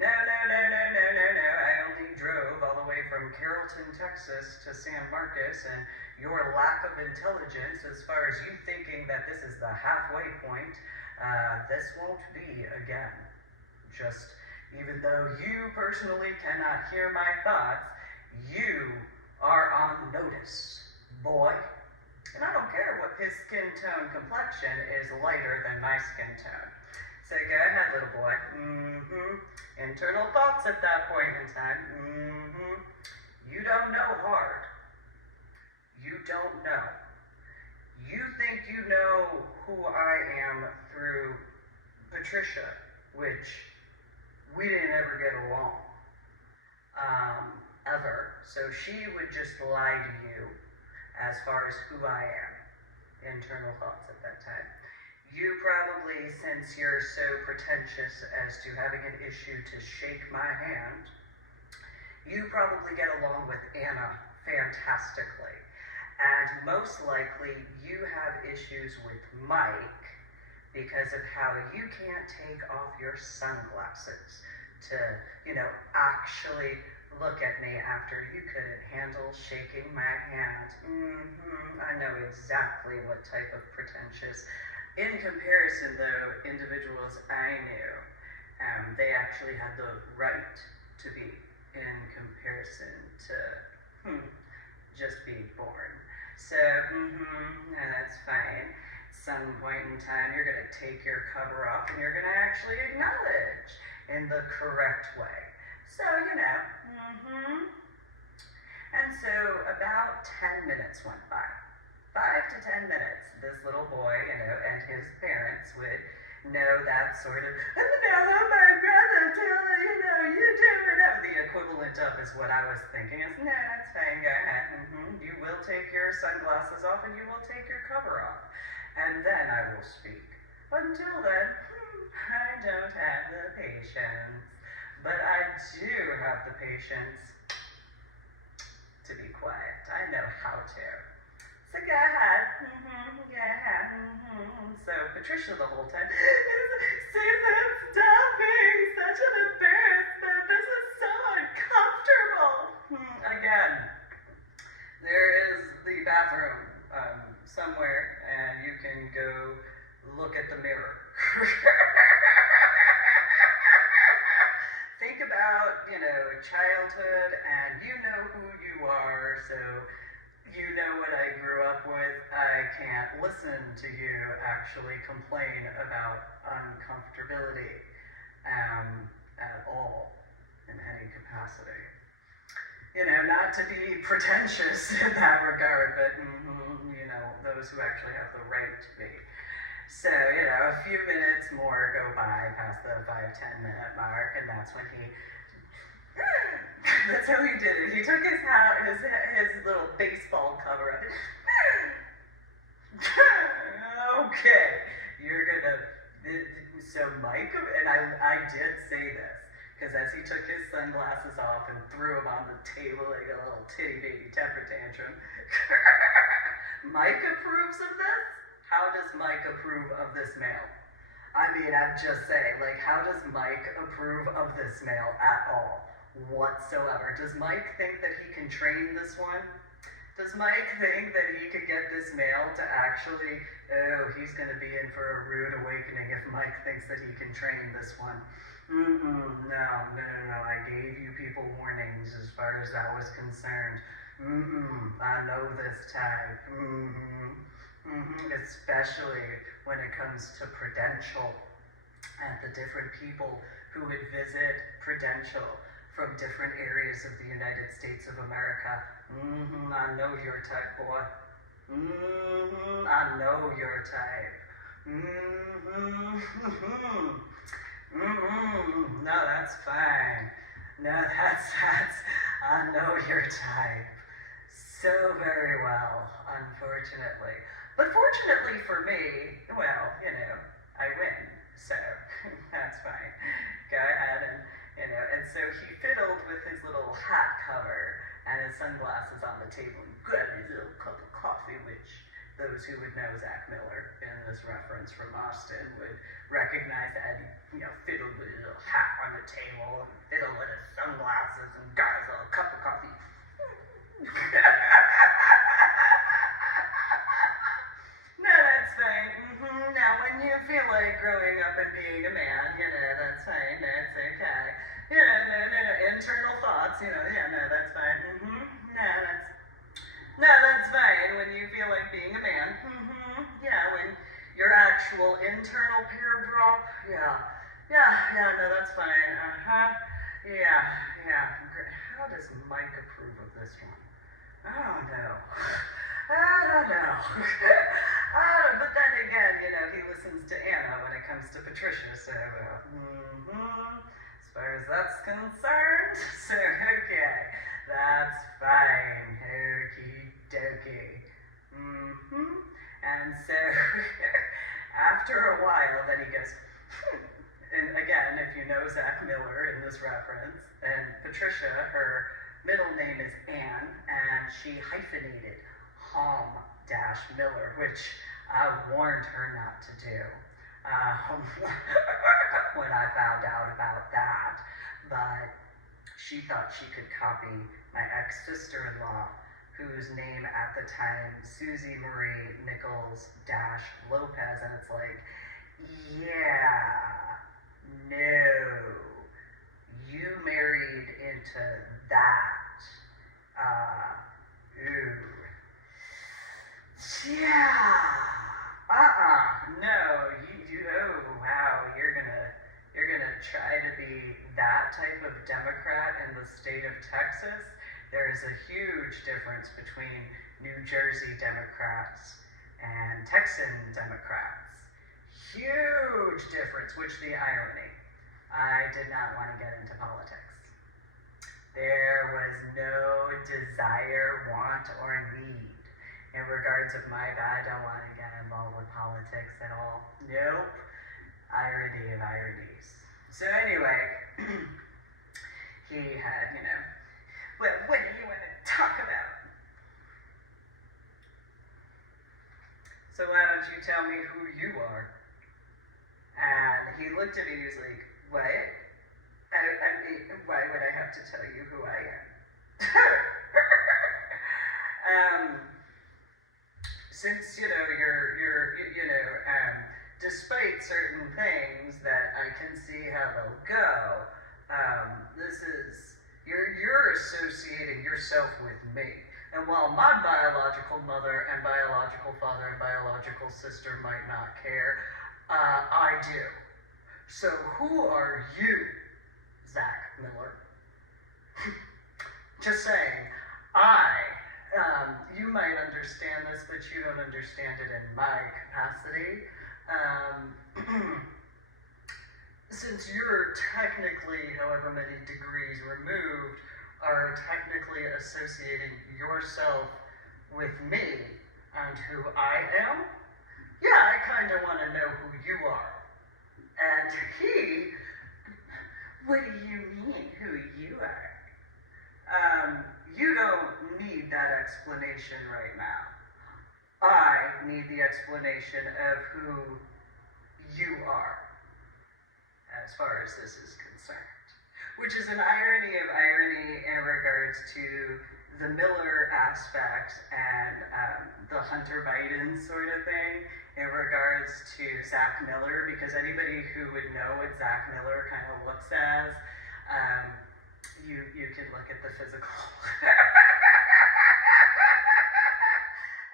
No. I only drove all the way from Carrollton, Texas to San Marcos, and your lack of intelligence as far as you thinking that this is the halfway point, this won't be again. Just, even though you personally cannot hear my thoughts, you are on notice, boy. And I don't care what his skin tone complexion is lighter than my skin tone. So go ahead, little boy. Internal thoughts at that point in time. You don't know hard. You don't know. You think you know who I am through Patricia, which we didn't ever get along. Ever. So she would just lie to you as far as who I am. Internal thoughts at that time. You probably, since you're so pretentious as to having an issue to shake my hand, you probably get along with Anna fantastically. And most likely you have issues with Mike because of how you can't take off your sunglasses to, actually look at me after you couldn't handle shaking my hand. I know exactly what type of pretentious. In comparison, though, individuals I knew, they actually had the right to be in comparison to just being born. So, yeah, that's fine. Some point in time, you're going to take your cover off and you're going to actually acknowledge in the correct way. So, And so about 10 minutes went by. 5 to 10 minutes, this little boy, and his parents would know that sort of, no, my brother, you do whatever. The equivalent of is what I was thinking is, no, that's fine, go ahead. You will take your sunglasses off and you will take your cover off. And then I will speak. Until then, I don't have the patience. But I do have the patience to be quiet. I know how to. So go ahead. So Patricia the whole time, Susan, stop being such an embarrassment. This is so uncomfortable. Again, there is the bathroom somewhere, and you can go look at the mirror. Think about, childhood, and you know who you are, so you know what I grew up with. I can't listen to you actually complain about uncomfortability at all in any capacity. Not to be pretentious in that regard, but, those who actually have the right to be. So, a few minutes more go by past the 5-10 minute mark, and that's when that's how he did it. He took his hat, his little baseball cover up. Okay, so Mike, and I did say this, because as he took his sunglasses off and threw them on the table like a little titty baby temper tantrum, Mike approves of this? How does Mike approve of this male? I mean, I'm just saying, like, how does Mike approve of this mail at all? Whatsoever. Does Mike think that he can train this one? Does Mike think that he could get this male to actually, oh, he's going to be in for a rude awakening if Mike thinks that he can train this one? No. I gave you people warnings as far as that was concerned. I know this type. Especially when it comes to Prudential and the different people who would visit Prudential from different areas of the United States of America. I know your type, boy. I know your type. No, that's fine. No, that's, I know your type. So very well, unfortunately. But fortunately for me, well, you know, I win, so that's fine. Go ahead and so he fiddled with his little hat cover and his sunglasses on the table and grabbed his little cup of coffee, which those who would know Zach Miller in this reference from Austin would recognize that he, fiddled with his little hat on the table and fiddled with his sunglasses and got his little cup of coffee. No, that's fine. Now, when you feel like growing up and being a man, that's fine. That's okay. No. Internal thoughts, no, that's fine. No, that's fine. When you feel like being a man, when your actual internal pair drop, no, that's fine. How does Mike approve of this one? I don't know. But then again, he listens to Anna when it comes to Patricia, so, as far as that's concerned, so, okay, that's fine, okie dokie. And so, after a while, then he goes, and again, if you know Zach Miller in this reference, and Patricia, her middle name is Ann, and she hyphenated Miller, which I warned her not to do when I found out about that. But she thought she could copy my ex-sister-in-law, whose name at the time, Susie Marie Nichols Lopez, and it's like, no, you married into that. No, oh wow, you're gonna try to be that type of Democrat in the state of Texas. There is a huge difference between New Jersey Democrats and Texan Democrats. Huge difference, which the irony. I did not want to get into politics. There was no desire, want, or need in regards of I don't want to get involved with politics at all. Nope. Irony of ironies. So anyway, he had, what do you want to talk about? So why don't you tell me who you are? And he looked at me and he was like, what? I mean, why would I have to tell you who I am? Since, despite certain things that I can see how they'll go, you're associating yourself with me. And while my biological mother and biological father and biological sister might not care, I do. So who are you, Zach Miller? Just saying, you might understand this, but you don't understand it in my capacity. Since you're technically, however many degrees removed, are technically associating yourself with me and who I am, I kind of want to know who you are. And what do you mean, who you are? You don't need that explanation right now. I need the explanation of who you are. as far as this is concerned. Which is an irony of irony in regards to the Miller aspect and the Hunter Biden sort of thing in regards to Zach Miller, because anybody who would know what Zach Miller kind of looks as, you could look at the physical.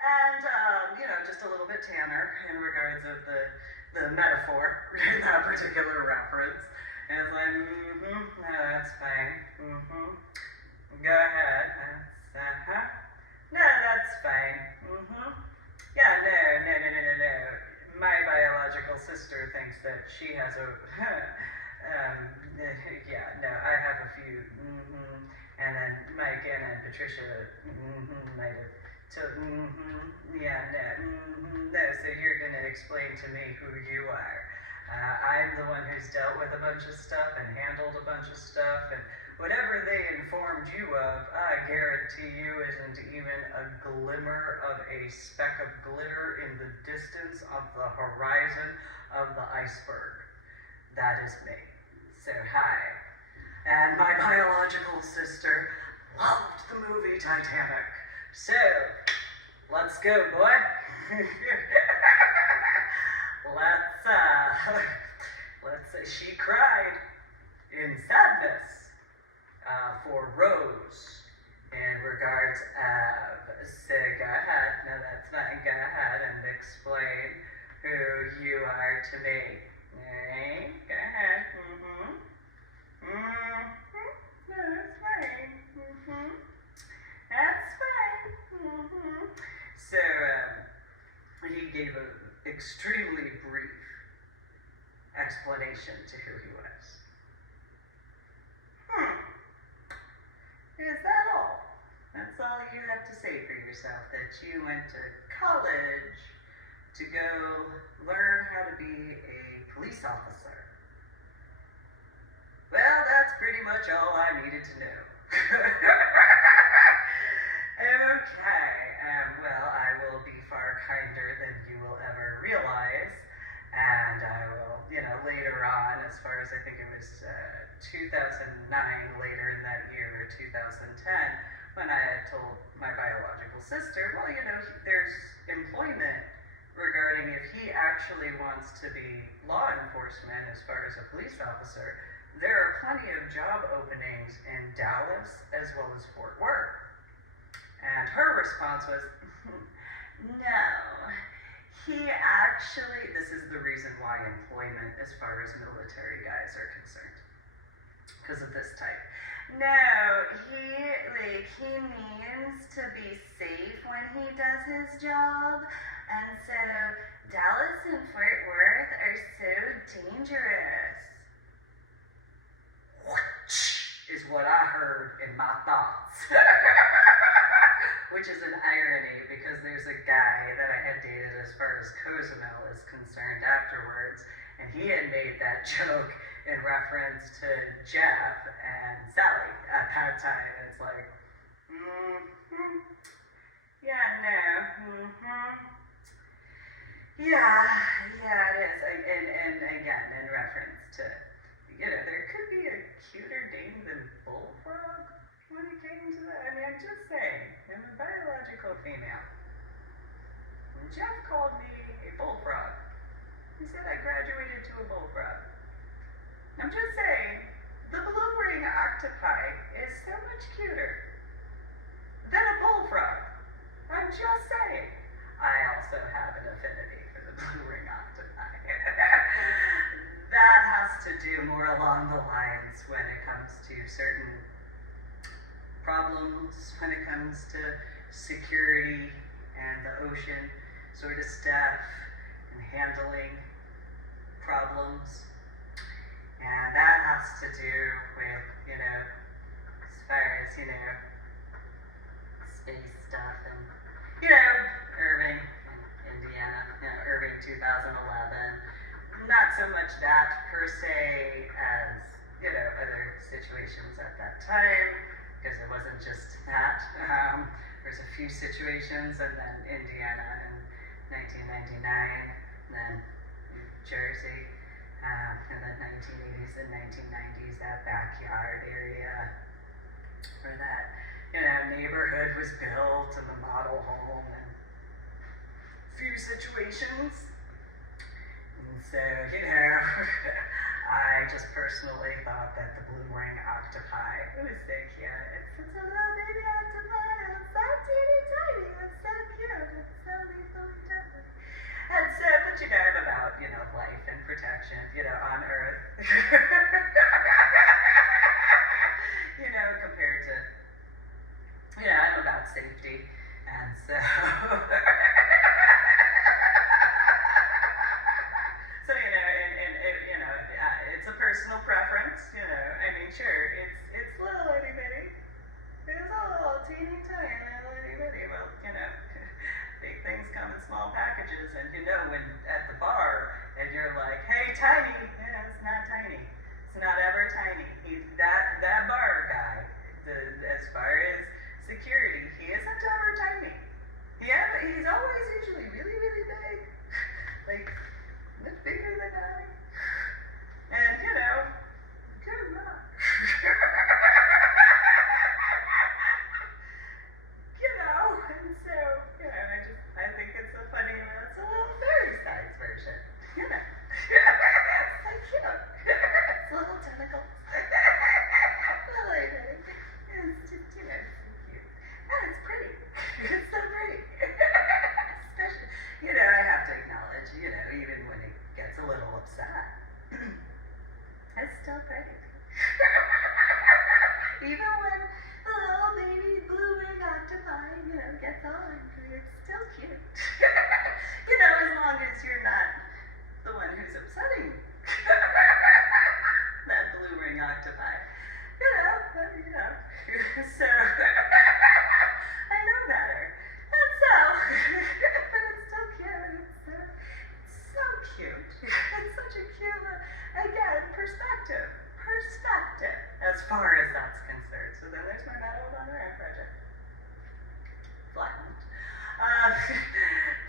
And, just a little bit tanner in regards of the metaphor in that particular reference. And it's like, no, that's fine. Go ahead. No, that's fine. Yeah, no. My biological sister thinks that she has a, yeah, no, I have a few, and then Mike and Patricia, might have told, yeah, no, so you're going to explain to me who you are. I'm the one who's dealt with a bunch of stuff and handled a bunch of stuff, and whatever they informed you of, I guarantee you isn't even a glimmer of a speck of glitter in the distance of the horizon of the iceberg. That is me. So, hi. And my biological sister loved the movie Titanic. So, let's go, boy. Let's say she cried in sadness for Rose in regards of, so go ahead, no that's fine, go ahead and explain who you are to me. Okay, go ahead, no that's fine, that's fine, So, he gave an extremely brief explanation to who he was. Is that all? That's all you have to say for yourself, that you went to college to go learn how to be a police officer. Well, that's pretty much all I needed to know. Okay, well, I will be far kinder than you will ever realize, and I will, later on, as far as I think it was 2009, later in that year, or 2010, when I had told my biological sister, well, there's employment regarding if he actually wants to be law enforcement as far as a police officer, there are plenty of job openings in Dallas as well as Fort Worth. And her response was, no, he actually, this is the reason why employment as far as military guys are concerned, because of this type. No, he means to be safe when he does his job, and so Dallas and Fort Worth are so dangerous. Is what I heard in my thoughts. Which is an irony, because there's a guy that I had dated as far as Cozumel is concerned afterwards, and he had made that joke in reference to Jeff and Sally at that time. And it's like, yeah, no, yeah, it is. And again, in reference to, there could be a cuter dame than Bullfrog when it came to that. I mean, I'm just saying, I'm a biological female. When Jeff called me a bullfrog, he said I graduated to a bullfrog. I'm just saying, the blue ring octopi is so much cuter than a bullfrog. I'm just saying. I also have an affinity for the blue ring octopi. That has to do more along the lines when it comes to certain problems, when it comes to security and the ocean sort of stuff and handling problems. And that has to do with, as far as, space stuff and, Irving, Indiana, Irving 2011. Not so much that per se as, other situations at that time, because it wasn't just that. There's a few situations, and then Indiana in 1999, and then New Jersey, in the 1980s and 1990s, that backyard area where that, neighborhood was built and the model home and a few situations. And so, I just personally thought that the blue ring octopi, it was so cute. It's such a little baby octopi. It's so teeny tiny. It's so cute. It's so lethally deadly. And so, but I'm about, life and protection, on Earth. Compared to, I'm about safety. And so, it's a personal preference, sure, it's little itty bitty. It's a little teeny tiny, little itty bitty. Well, big things come in small packages, and when at the bar, and you're like, hey, tiny, it's not tiny. It's not ever tiny. That bar guy, as far as security, he isn't ever tiny. He's always usually really, really big. Like, much bigger than I. And, good luck. And so, I think it's a funny, it's a little fairy size version. It's so cute. It's little tentacles. It's just, so cute. And it's pretty. It's so pretty. Especially, I have to acknowledge, even when it gets a little upset, it's still pretty. Even when the little baby blue ring octopi, gets all angry, it's still cute. As long as you're not the one who's upsetting that blue ring octopi. So, I know better. And so, but it's still cute. It's so cute. It's such a cute, again, perspective, as far as that's concerned. So then there's my Medal of Honor project. Flattened.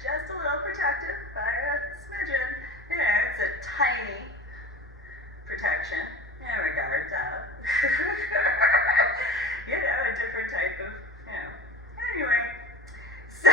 Just a little protective by a smidgen. It's a tiny protection. Regards out. A different type of, Anyway, so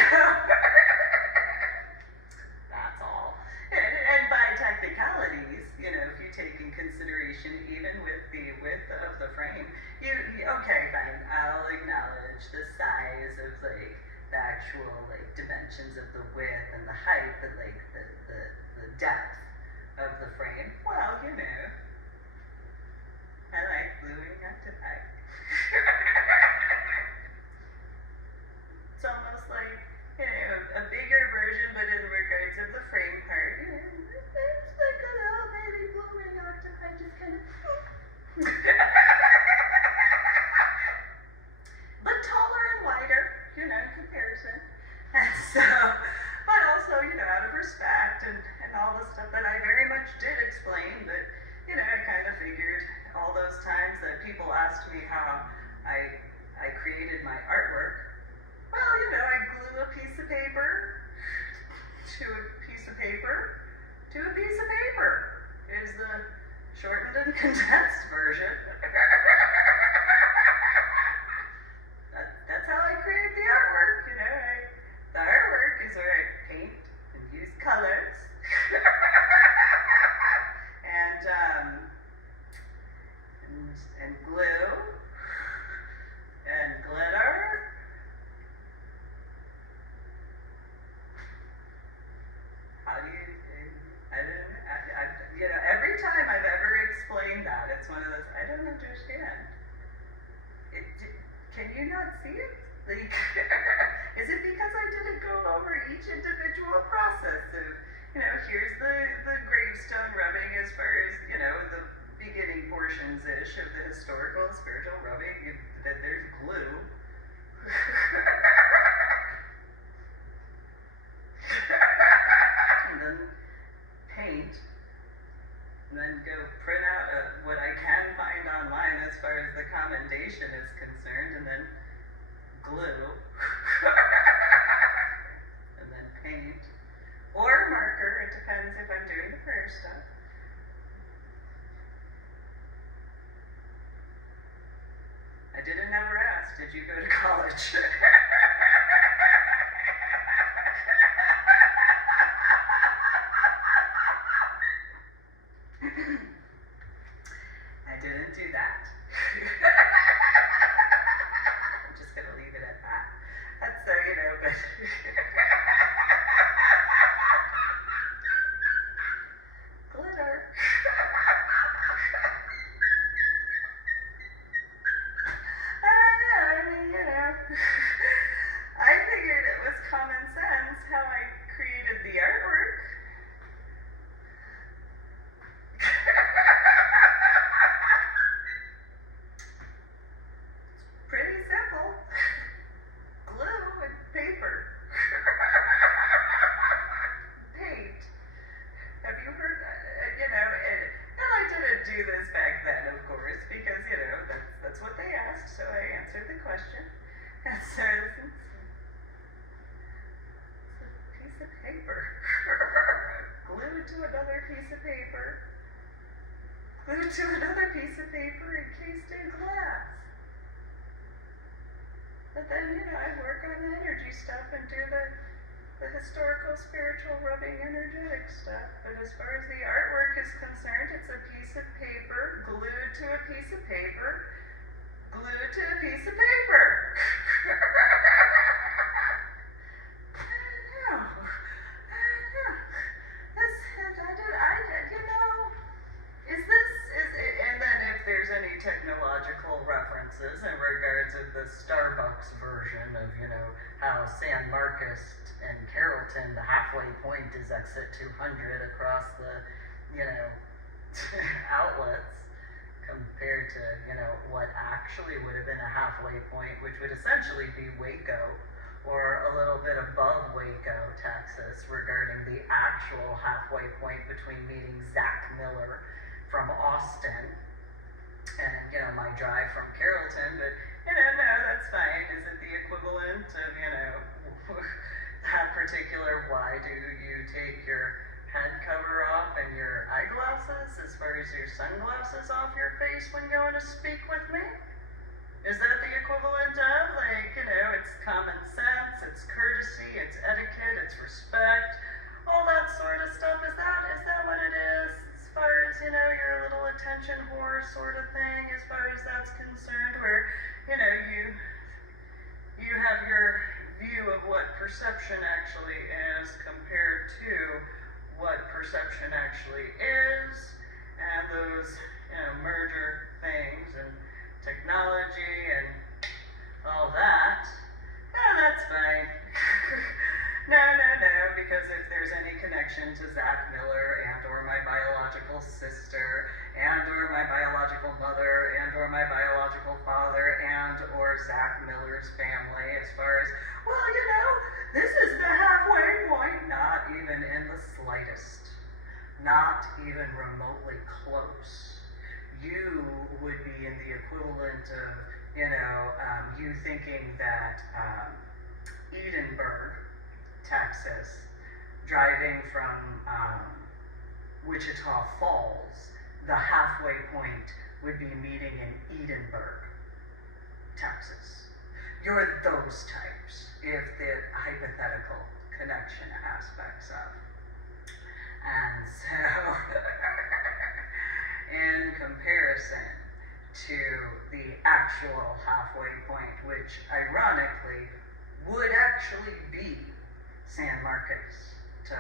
that's all. And by technicalities, if you take in consideration, even with the width of the frame, okay, fine, I'll acknowledge the size of, the actual, dimensions of the width and the height, but, the depth of the frame. Well, I like blue ring octopi. It's almost like, a bigger version, but in regards of the frame part, it's like a little baby blue ring octopi, just kind of. But taller and wider, in comparison. And so, but also, out of respect and all the stuff that I very much did explain, that, I kind of figured all those times that people asked me how I created my artwork. Well, I glue a piece of paper to a piece of paper to a piece of paper. Here's the shortened and condensed version. That's how I create the artwork, The artwork is where I paint and use colors. and glue and glitter. How do you, every time I've ever explained that, it's one of those, I don't understand. Can you not see it? Is it because I didn't go over each individual process of, here's the gravestone rubbing as far as, the beginning portions-ish of the historical and spiritual rubbing, that there's glue. And then paint, and then go print out what I can find online as far as the commendation is concerned, and then glue. to another piece of paper encased in glass. But then, I work on the energy stuff and do the historical, spiritual, rubbing, energetic stuff. But as far as the artwork is concerned, it's a piece of paper glued to a piece of paper, glued to a piece of paper. Technological references in regards of the Starbucks version of, how San Marcos and Carrollton, the halfway point is exit 200 across the, outlets, compared to, what actually would have been a halfway point, which would essentially be Waco, or a little bit above Waco, Texas, regarding the actual halfway point between meeting Zach Miller from Austin and, my drive from Carrollton, but, no, that's fine. Is it the equivalent of, that particular, why do you take your head cover off and your eyeglasses as far as your sunglasses off your face when going to speak with me? Is that the equivalent of, it's common sense, it's courtesy, it's etiquette, it's respect, all that sort of stuff? Is that what it is? As far as, your little attention whore sort of thing, as far as that's concerned, where, you have your view of what perception actually is compared to what perception actually is, and those, merger things, and technology, and all that. No, that's fine. No, because if there's any connection to Zach Miller and or my biological sister and or my biological mother and or my biological father and or Zach Miller's family, as far as, this is the halfway point, not even in the slightest, not even remotely close. You would be in the equivalent of, you thinking that Edinburgh, Texas, driving from Wichita Falls, the halfway point would be meeting in Edinburgh, Texas. You're those types, if the hypothetical connection aspects of. And so, in comparison to the actual halfway point, which ironically would actually be San Marcos to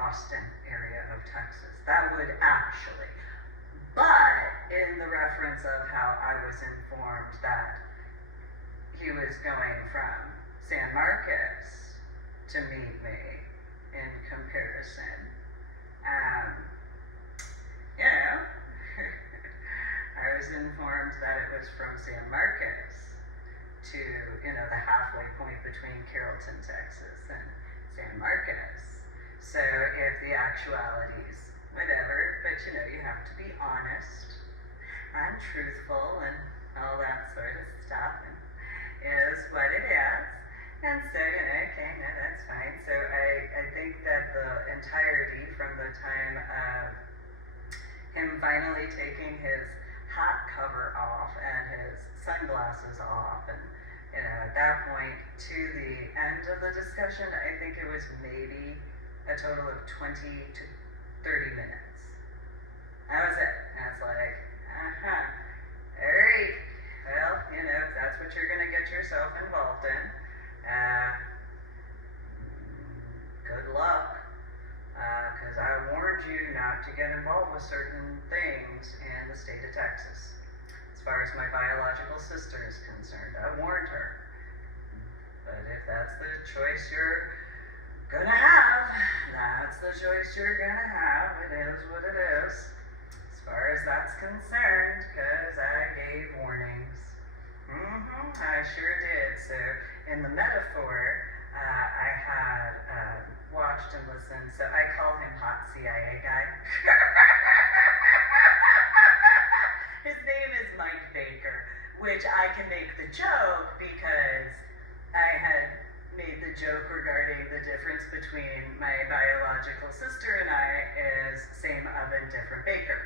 Austin area of Texas. That would actually. But in the reference of how I was informed that he was going from San Marcos to meet me in comparison, I was informed that it was from San Marcos to, the halfway point between Carrollton, Texas and San Marcos. So if the actualities, whatever, but you have to be honest and truthful and all that sort of stuff, and is what it is. And so, okay, no, that's fine. So I think that the entirety from the time of him finally taking his hat cover off and his sunglasses off, and at that point to the end of the discussion, I think it was maybe a total of 20 to 30 minutes. That was it. And it's like, all right, well, if that's what you're going to get yourself involved in, good luck, because I warned you not to get involved with certain things in the state of Texas. As far as my biological sister is concerned, I warned her. But if that's the choice you're gonna have, that's the choice you're gonna have. It is what it is, as far as that's concerned, because I gave warnings. I sure did. So in the metaphor, I had watched and listened. So I call him Hot CIA Guy. His name is Mike Baker, which I can make the joke because I had made the joke regarding the difference between my biological sister and I is same oven, different baker.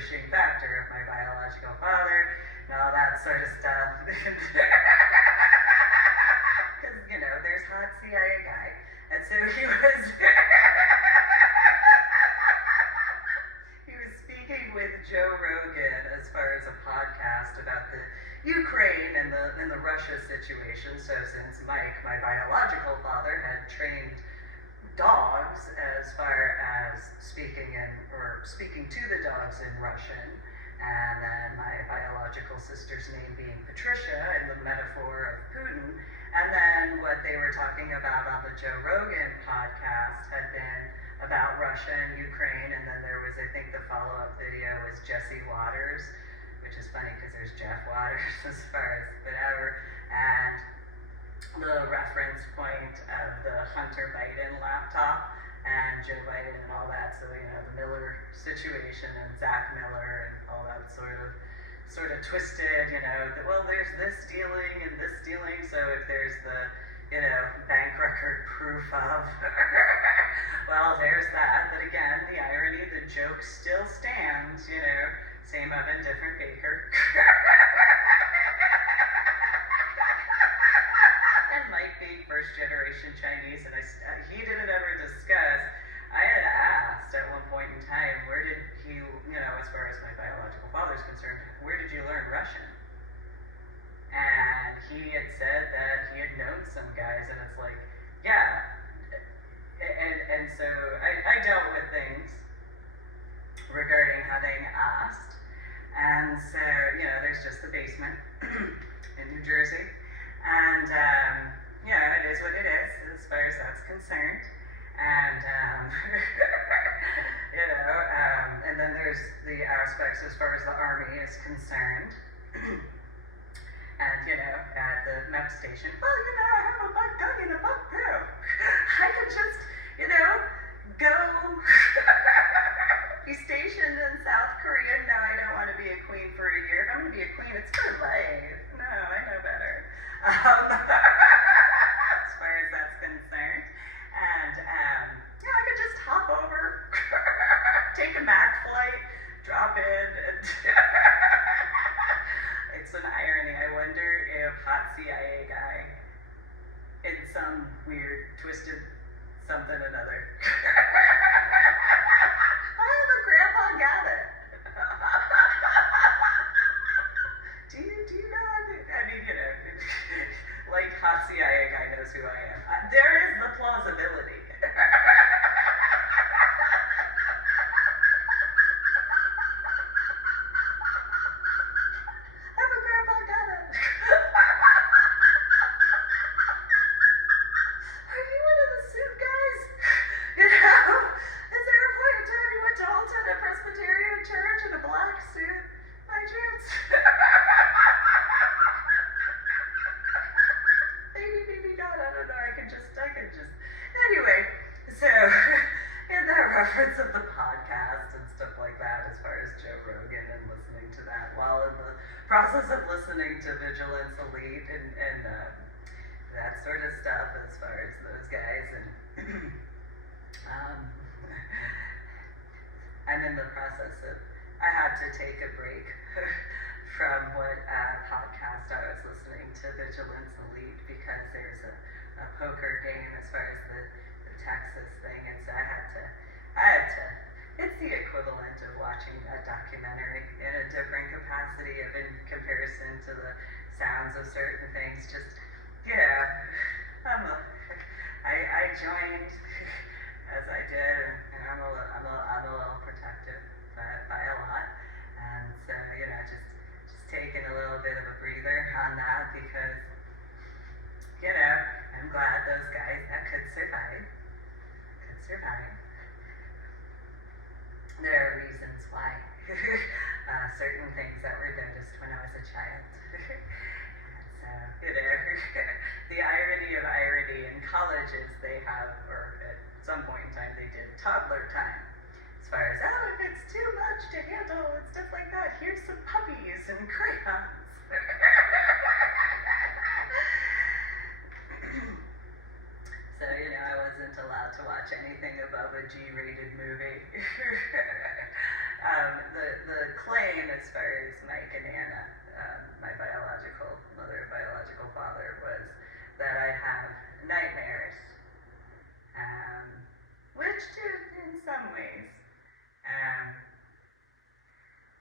distinguishing factor of my biological father and all that sort of stuff. Because, there's hot CIA guy. And so he was he was speaking with Joe Rogan as far as a podcast about the Ukraine and the Russia situation. So since Mike, my biological father, had trained dogs as far as speaking to the dogs in Russian, and then my biological sister's name being Patricia in the metaphor of Putin, and then what they were talking about on the Joe Rogan podcast had been about Russia and Ukraine, and then there was, I think the follow-up video was Jesse Waters, which is funny because there's Jeff Waters as far as whatever, and the reference point of the Hunter Biden laptop and Joe Biden and all that, so the Miller situation and Zach Miller and all that sort of twisted, well, there's this dealing and this dealing, so if there's the bank record proof of well, there's that. But again, the irony, the joke still stands, same oven, different baker. And Mike being first generation Chinese, and he didn't ever discuss. I had asked at one point in time, where did he, as far as my biological father's concerned, where did you learn Russian? And he had said that he had known some guys, and it's like, yeah. And so I dealt with things regarding having asked. And so, there's just the basement in New Jersey. And, it is what it is as far as that's concerned. And, and then there's the aspects as far as the Army is concerned. And, at the MEP station, well, I have a buck gun and a buck pill. I could just, go be stationed in South Korea. No, I don't want to be a queen for a year. If I'm going to be a queen, it's for life. No, I know better. As far as that's concerned. And, I could just hop over, take a Mac flight, drop in, and it's an irony. I wonder if hot CIA guy, in some weird, twisted something or another. The grandpa got it. Do you know? I mean, like hot CIA guy knows who I am. There is the plausibility. Of the podcast and stuff like that, as far as Joe Rogan and listening to that, while in the process of listening to Vigilance Elite and that sort of stuff, as far as those guys, and I'm in the process of, I had to take a break from what podcast I was listening to Vigilance Elite, because there's a poker game as far as the Texas thing, and so I had to, it's the equivalent of watching a documentary in a different capacity of in comparison to the sounds of certain things. Just, I joined as I did, and I'm a little protective by a lot, and so, just taking a little bit of a breather on that, because, I'm glad those guys that could survive. There are reasons why certain things that were noticed when I was a child. So, the irony of irony in colleges, they have, or at some point in time, they did toddler time. As far as, if it's too much to handle and stuff like that, here's some puppies and crayons. So, I wasn't allowed to watch anything above a G-rated movie. The as far as Mike and Anna, my biological mother and biological father, was that I'd have nightmares, which did in some ways.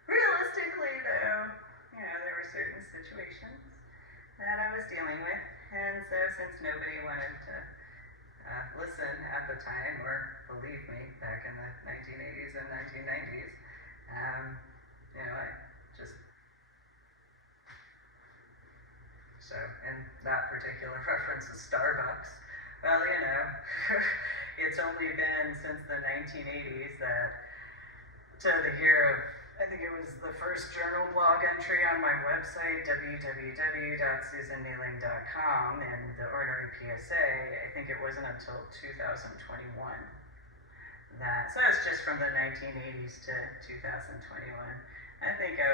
Realistically, though, there were certain situations that I was dealing with, and so since nobody wanted to listen at the time or believe me back in the 1980s and 1990s, I just, so in that particular reference to Starbucks, well, it's only been since the 1980s that to the year of, I think it was the first journal blog entry on my website, www.susanmeeling.com, and the ordinary PSA, I think it wasn't until 2021 that, so it's just from the 1980s to 2021. I think I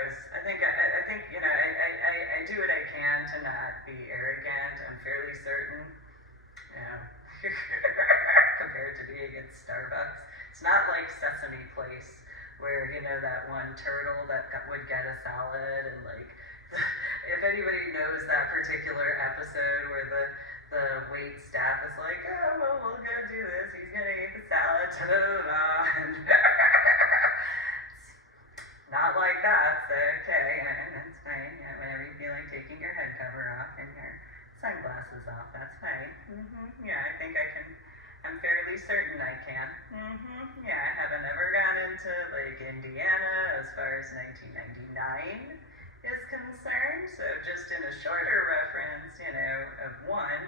do what I can to not be arrogant. I'm fairly certain, compared to being at Starbucks. It's not like Sesame Place, where, that one turtle that would get a salad, and if anybody knows that particular episode where the wait staff is like, oh, well, we'll go do this, he's gonna eat the salad, and it's not like that, so okay, that's fine, whenever you feel like taking your head cover off and your sunglasses off, that's fine, I think I'm fairly certain I can. I haven't ever gone into Indiana as far as 1999 is concerned. So just in a shorter reference, of one,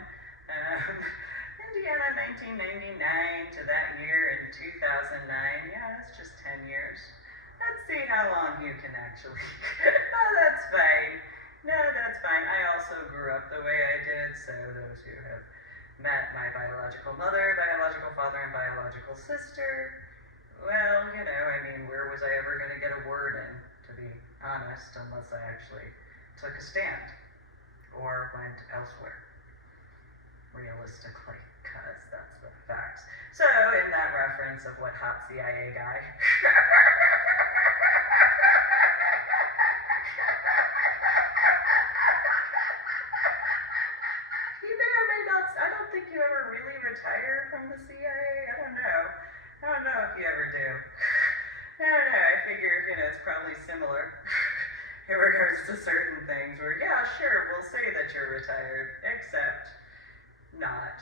Indiana 1999 to that year in 2009. Yeah, it's just 10 years. Let's see how long you can actually. Oh, that's fine. No, that's fine. I also grew up the way I did. So those who have met my biological mother, biological father, and biological sister, well, where was I ever going to get a word in, to be honest, unless I actually took a stand or went elsewhere, realistically, because that's the facts. So, in that reference of what hot CIA guy, I don't think you ever really retire from the CIA. I don't know if you ever do. I don't know. I figure, it's probably similar in regards to certain things where, yeah, sure, we'll say that you're retired, except not.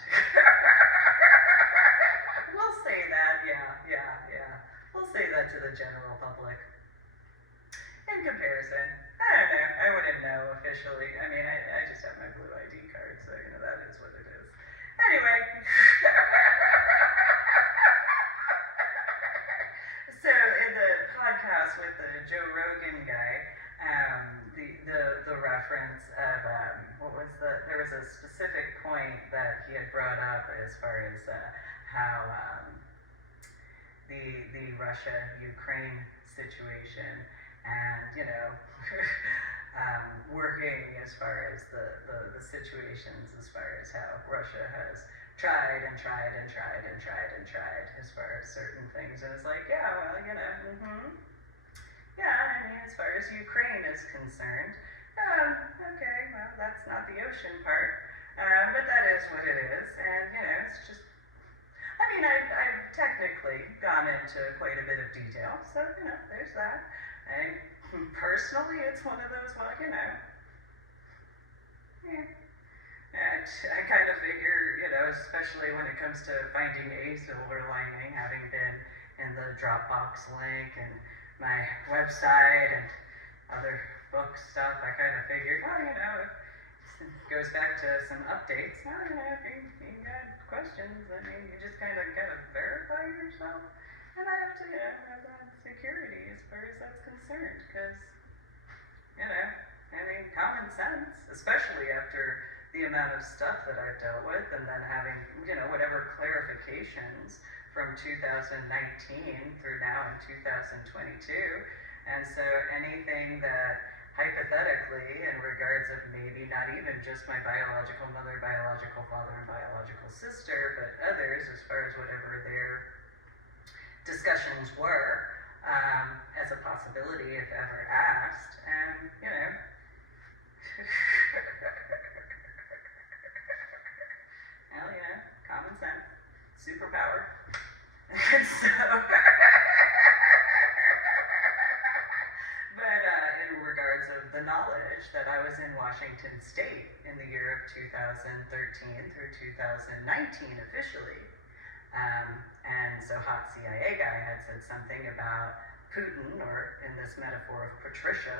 We'll say that, yeah. We'll say that to the general public. In comparison, I don't know. I wouldn't know officially. I just have my blue ID card, so, that is what it is. Anyway. So, in the podcast with the Joe Rogan guy, the reference of, there was a specific point that he had brought up as far as how the Russia-Ukraine situation, and, working as far as the situations as far as how Russia has tried as far as certain things, and it's like, yeah, well, as far as Ukraine is concerned, okay, well, that's not the ocean part, but that is what it is, and, it's just, I've technically gone into quite a bit of detail, so, there's that. Personally, it's one of those, well, I kind of figure, especially when it comes to finding a silver lining, having been in the Dropbox link and my website and other book stuff, I kind of figured, it goes back to some updates. If you got questions, you just kind of got to verify yourself. And I have to have that security as far as that's concerned, because, common sense, especially after the amount of stuff that I've dealt with, and then having, whatever clarifications from 2019 through now in 2022. And so anything that hypothetically, in regards of maybe not even just my biological mother, biological father, and biological sister, but others, as far as whatever their discussions were, as a possibility if ever asked. And, you know, hell yeah, common sense, superpower. And so, but in regards of the knowledge that I was in Washington State in the year of 2013 through 2019 officially, and so hot CIA guy had said something about Putin, or in this metaphor of Patricia,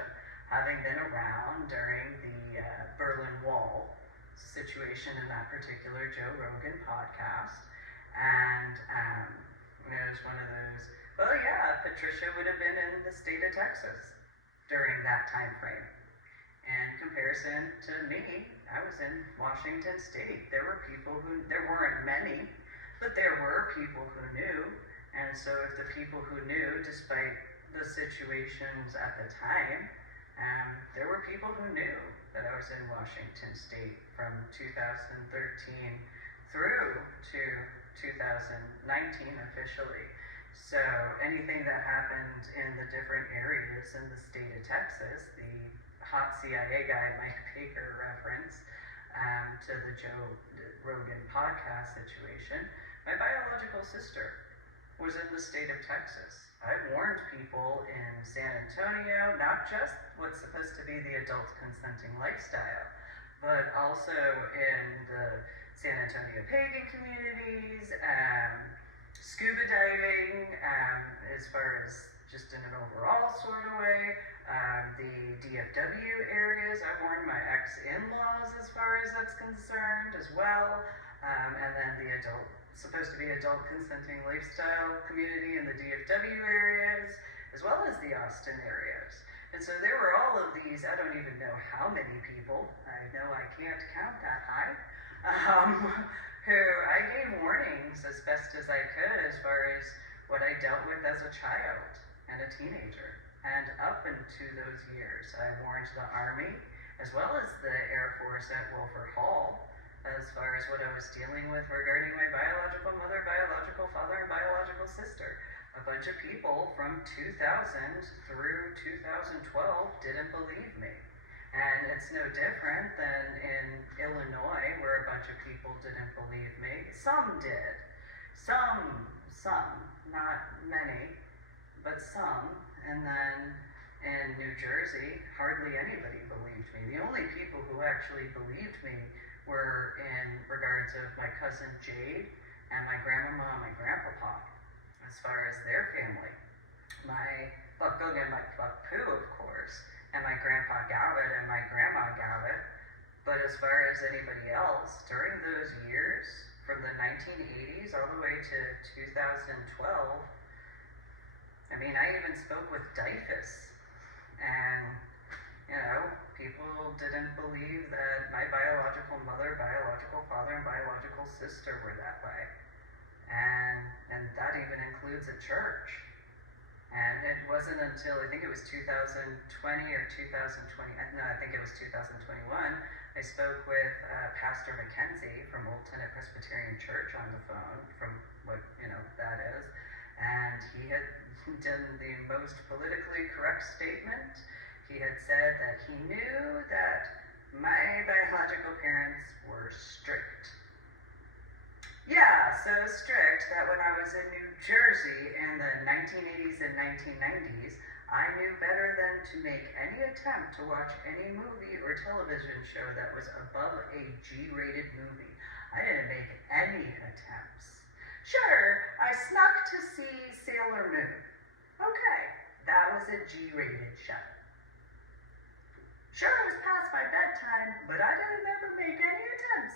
having been around during the Berlin Wall situation in that particular Joe Rogan podcast. And it was one of those, well, yeah, Patricia would have been in the state of Texas during that time frame. In comparison to me, I was in Washington State. There were people who, there weren't many, but there were people who knew. And so if the people who knew, despite the situations at the time, there were people who knew that I was in Washington State from 2013 through to 2019 officially. So anything that happened in the different areas in the state of Texas, the hot CIA guy Mike Baker reference to the Joe Rogan podcast situation, my biological sister was in the state of Texas. I warned people in San Antonio, not just what's supposed to be the adult consenting lifestyle, but also in the San Antonio pagan communities, scuba diving, as far as just in an overall sort of way, the DFW areas. I warned my ex-in-laws as far as that's concerned as well, and then the supposed to be adult consenting lifestyle community in the DFW areas, as well as the Austin areas. And so there were all of these, I don't even know how many people, I know I can't count that high, who I gave warnings as best as I could as far as what I dealt with as a child and a teenager. And up into those years, I warned the Army, as well as the Air Force at Wilford Hall, as far as what I was dealing with regarding my biological mother, biological father, and biological sister. A bunch of people from 2000 through 2012 didn't believe me. And it's no different than in Illinois, where a bunch of people didn't believe me. Some did. Some, not many, but some. And then in New Jersey, hardly anybody believed me. The only people who actually believed me were in regards of my cousin Jade and my grandmama and my grandpapa, as far as their family. My Buck Bug and my Buck Pooh, of course, and my grandpa Gavitt and my grandma Gavitt. But as far as anybody else, during those years, from the 1980s all the way to 2012, I mean, I even spoke with Dyfus, and, you know, people didn't believe that my biological mother, biological father, and biological sister were that way. And that even includes a church. And it wasn't until, I think it was 2020 or 2020, no, I think it was 2021, I spoke with Pastor Mackenzie from Old Tenet Presbyterian Church on the phone, from what, you know, that is. And he had done the most politically correct statement. He had said that he knew that my biological parents were strict. Yeah, so strict that when I was in New Jersey in the 1980s and 1990s, I knew better than to make any attempt to watch any movie or television show that was above a G-rated movie. I didn't make any attempts. Sure, I snuck to see Sailor Moon. Okay, that was a G-rated show. Sure, it was past my bedtime, but I didn't ever make any attempts.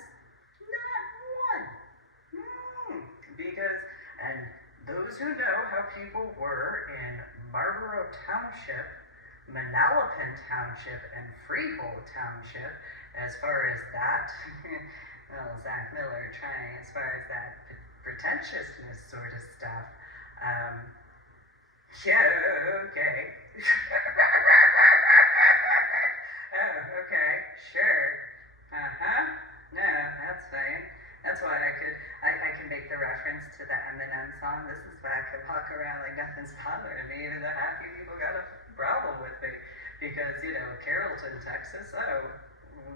Not one. Because, and those who know how people were in Marlborough Township, Manalapan Township, and Freehold Township, as far as that, well, Zach Miller trying, as far as that pretentiousness sort of stuff, yeah, okay. Oh, okay, sure. No, that's fine. That's why I can make the reference to the Eminem song. This is why I could walk around like nothing's bothering me, even though because, Carrollton, Texas, oh,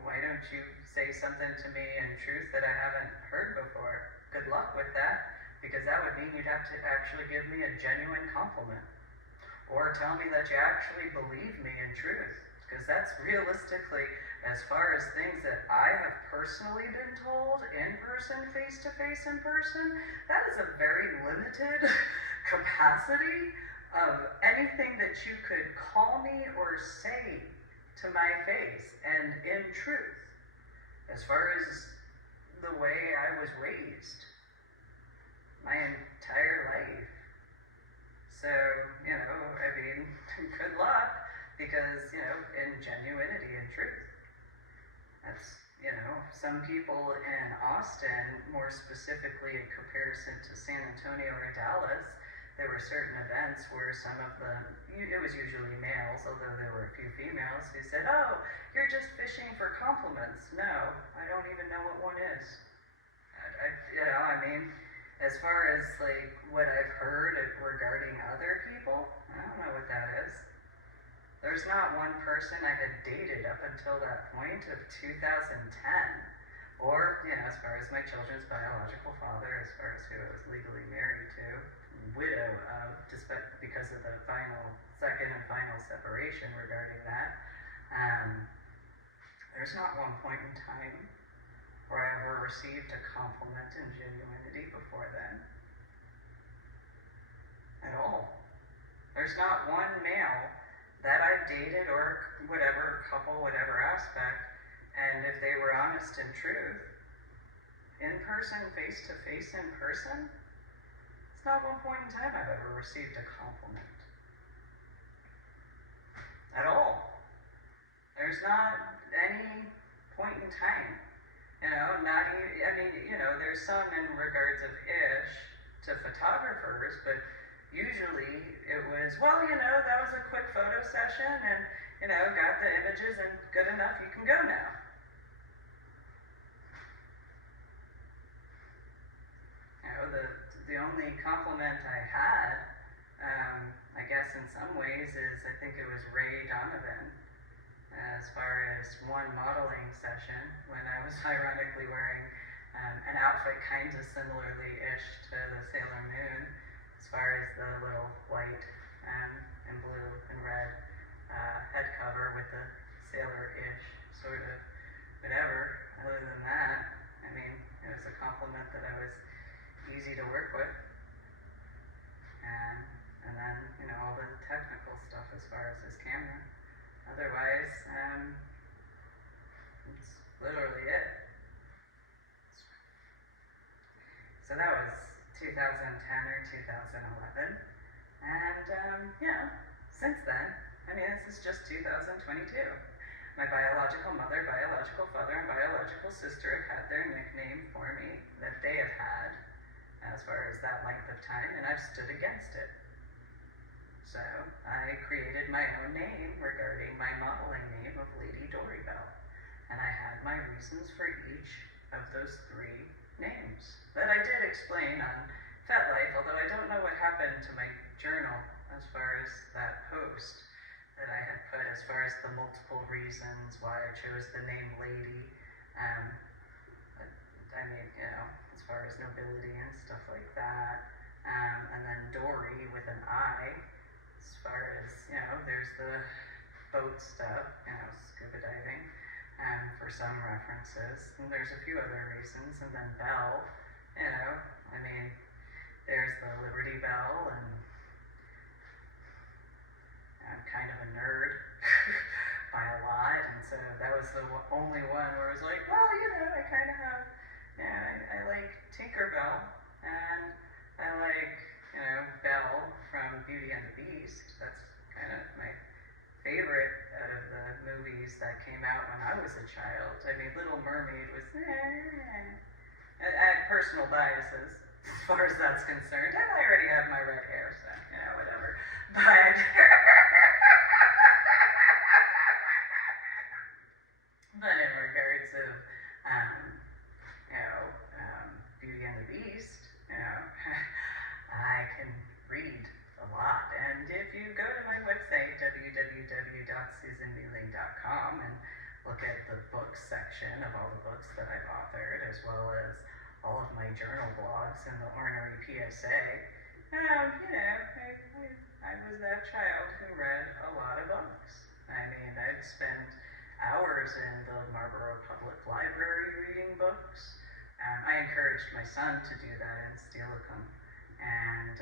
why don't you say something to me in truth that I haven't heard before? Good luck with that, because that would mean you'd have to actually give me a genuine compliment. Or tell me that you actually believe me in truth, because that's realistically, as far as things that I have personally been told in person, face-to-face in person, that is a very limited capacity of anything that you could call me or say to my face and in truth, as far as the way I was raised my entire life. So, good luck, because, in genuinity and truth. That's, some people in Austin, more specifically in comparison to San Antonio or Dallas, there were certain events where some of them, it was usually males, although there were a few females, who said, oh, you're just fishing for compliments. No, I don't even know what one is. As far as what I've heard regarding other people, I don't know what that is. There's not one person I had dated up until that point of 2010, or, as far as my children's biological father, as far as who I was legally married to, widow of, despite because of the second and final separation regarding that. There's not one point in time where I ever received a compliment in genuinity before then. At all. There's not one male that I've dated or whatever, couple, whatever aspect, and if they were honest and truth, in person, face to face in person, it's not one point in time I've ever received a compliment. At all. There's not any point in time. There's some in regards of ish to photographers, but usually it was, that was a quick photo session and, got the images and good enough, you can go now. The only compliment I had, I guess in some ways, is I think it was Ray Donovan, as far as one modeling session when I was ironically wearing an outfit kind of similarly-ish to the Sailor Moon, as far as the little white and blue and red head cover with the sailor-ish sort of whatever. Other than that, it was a compliment that I was easy to work with. And then, all the technical stuff as far as his camera. Otherwise, it's literally it. So that was 2010 or 2011. And, since then, this is just 2022. My biological mother, biological father, and biological sister have had their nickname for me that they have had as far as that length of time, and I've stood against it. So I created my own name regarding my modeling name of Lady Dori Belle, and I had my reasons for each of those three names that I did explain on FetLife, although I don't know what happened to my journal as far as that post that I had put as far as the multiple reasons why I chose the name Lady, as far as nobility and stuff like that, and then Dori with an I, as far as, there's the boat stuff, scuba diving, for some references, and there's a few other reasons, and then Belle, there's the Liberty Bell, and I'm kind of a nerd by a lot, and so that was the only one where I was like, well, I kind of have, I like Tinkerbell, and I like, Belle from Beauty and the Beast. That's kind of my favorite out of the movies that came out when I was a child. Little Mermaid was, I had personal biases as far as that's concerned. And I already have my red hair, so, whatever. But, but in regards of, Beauty and the Beast, I can read a lot. And if you go to my website, www.susanmeeling.com, as well as all of my journal blogs and the ornery PSA. I was that child who read a lot of books. I mean, I'd spend hours in the Marlborough Public Library reading books. I encouraged my son to do that in Steilacoom. And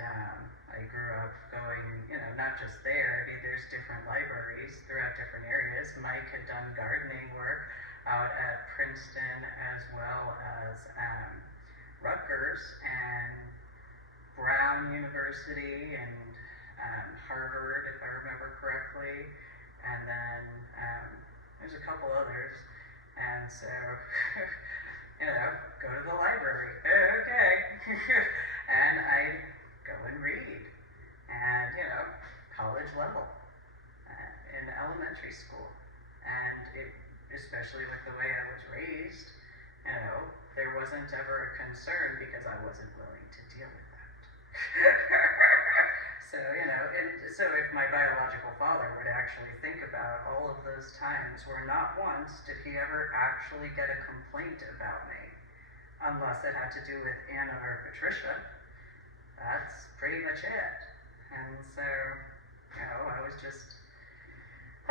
I grew up going, not just there. I mean, there's different libraries throughout different areas. Mike had done gardening work out at Princeton as well as Rutgers and Brown University and Harvard, if I remember correctly. And then there's a couple others. And so, go to the library. Okay. And I'd go and read. And, college level in elementary school. And especially with the way I was raised, there wasn't ever a concern because I wasn't willing to deal with that. So if my biological father would actually think about all of those times where not once did he ever actually get a complaint about me, unless it had to do with Anna or Patricia, that's pretty much it. And so, I was just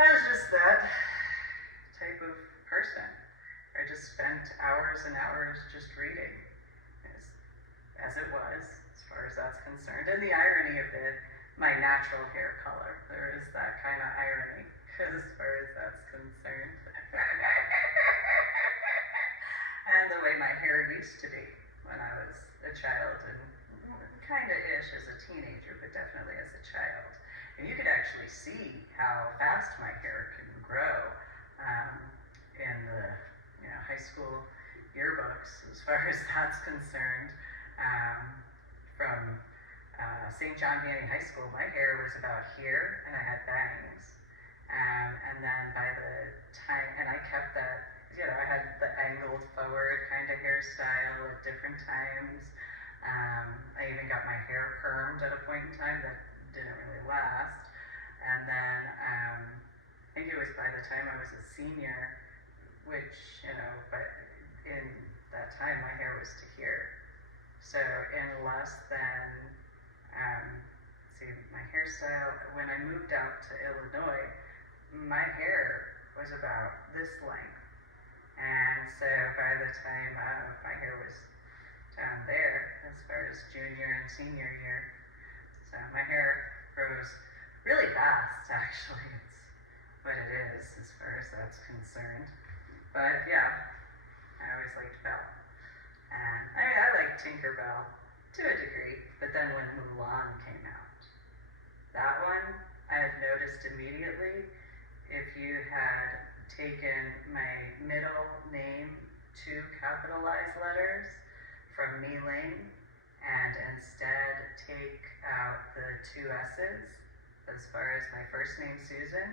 that type of person. I just spent hours and hours just reading, as it was, as far as that's concerned. And the irony of it, my natural hair color, there is that kind of irony, as far as that's concerned. And the way my hair used to be when I was a child, and kind of ish as a teenager, but definitely as a child. And you could actually see how fast my hair can grow in the high school yearbooks, as far as that's concerned. From St. John Vianney High School, my hair was about here, and I had bangs. And then by the time, and I kept that, I had the angled forward kind of hairstyle at different times. I even got my hair permed at a point in time that didn't really last. And then I think it was by the time I was a senior, which, but in that time my hair was to here. So in less than, my hairstyle, when I moved out to Illinois, my hair was about this length. And so by the time my hair was down there, as far as junior and senior year, so my hair grows really fast, actually. It's what it is, as far as that's concerned. But yeah, I always liked Belle. And I liked Tinkerbell to a degree, but then when Mulan came out, that one I had noticed immediately. If you had taken my middle name, 2 capitalized letters from MeeLing, and instead take out the 2 S's, as far as my first name, Susan,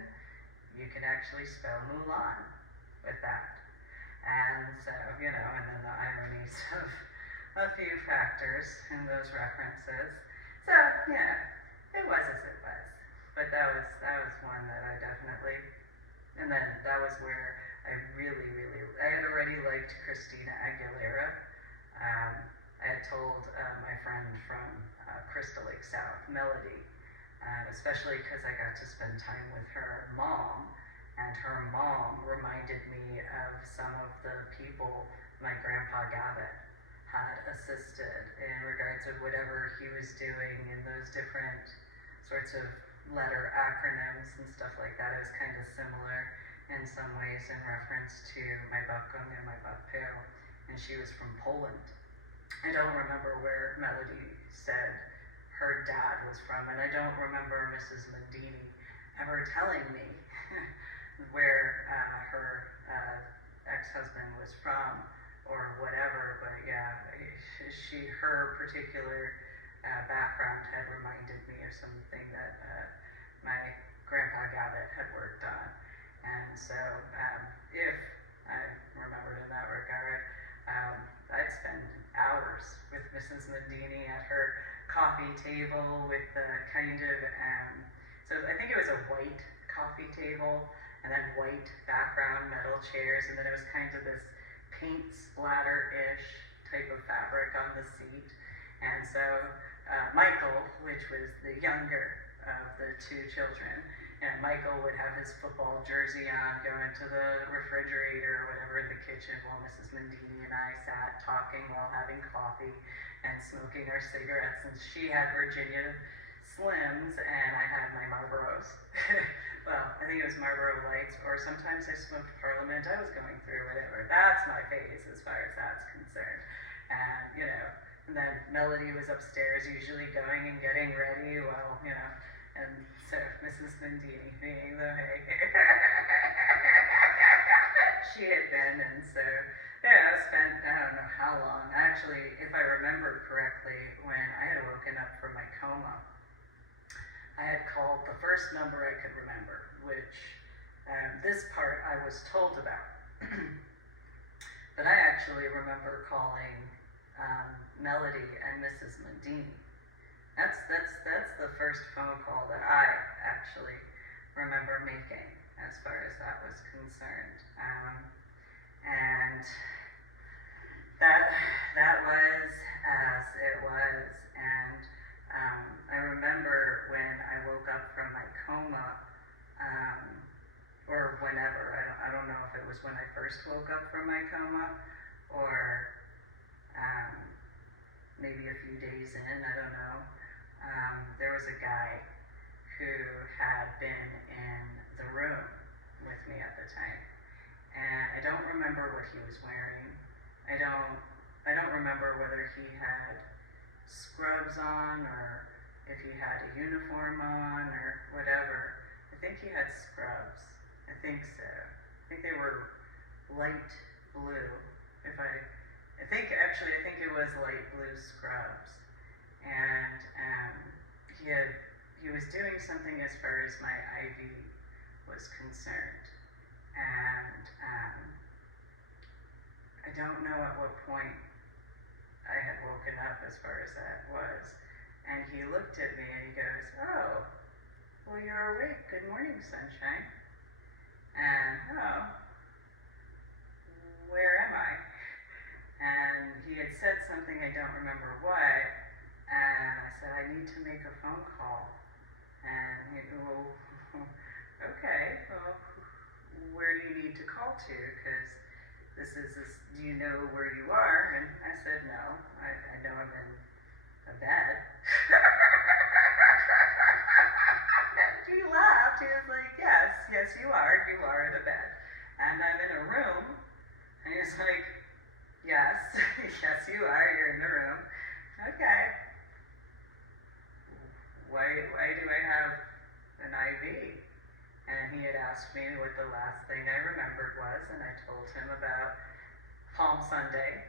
you can actually spell Mulan with that. And so, and then the ironies of a few factors in those references. So, it was as it was. But that was one that I definitely, and then that was where I I had already liked Christina Aguilera. I had told my friend from Crystal Lake South, Melody, especially because I got to spend time with her mom, and her mom reminded me of some of the people my grandpa Gavin had assisted in regards to whatever he was doing in those different sorts of letter acronyms and stuff like that. It was kind of similar in some ways in reference to my babkung and my babpeo, and she was from Poland. I don't remember where Melody said her dad was from, and I don't remember Mrs. Mendini ever telling me where her ex-husband was from or whatever, but yeah, her particular background had reminded me of something that my grandpa Gavitt had worked on. And so if I remembered in that regard, I'd spend hours with Mrs. Mendini at her coffee table with the kind of, so I think it was a white coffee table and then white background metal chairs, and then it was kind of this paint splatter-ish type of fabric on the seat. And so Michael, which was the younger of the two children, and Michael would have his football jersey on, go into the refrigerator or whatever in the kitchen while Mrs. Mendini and I sat talking while having coffee and smoking our cigarettes. And she had Virginia Slims and I had my Marlboros. Well, I think it was Marlboro Lights, or sometimes I smoked Parliament. I was going through whatever. That's my phase as far as that's concerned. And, and then Melody was upstairs usually going and getting ready while, and so Mrs. Mendini being the way she had been, and so, I spent, I don't know how long. Actually, if I remember correctly, when I had woken up from my coma, I had called the first number I could remember, which this part I was told about. But I actually remember calling Melody and Mrs. Mendini. That's the first phone call that I actually remember making as far as that was concerned. And that was as it was. And I remember when I woke up from my coma, or whenever, I don't know if it was when I first woke up from my coma, or maybe a few days in, I don't know. There was a guy who had been in the room with me at the time, and I don't remember what he was wearing. I don't remember whether he had scrubs on or if he had a uniform on or whatever. I think he had scrubs. I think so. I think they were light blue. I think it was light blue scrubs. And he was doing something as far as my IV was concerned. And I don't know at what point I had woken up as far as that was. And he looked at me and he goes, "Oh, well, you're awake. Good morning, sunshine." And, "Oh, where am I?" And he had said something, I don't remember what, and I said, "I need to make a phone call." And he said, "Well, okay, well, where do you need to call to? Because do you know where you are?" And I said, "No, I know I'm in a bed." And he laughed. He was like, yes, you are in a bed. And I'm in a room. And he was like, "Yes, yes, you are. You're in the room." Okay. Why do I have an IV? And he had asked me what the last thing I remembered was, and I told him about Palm Sunday,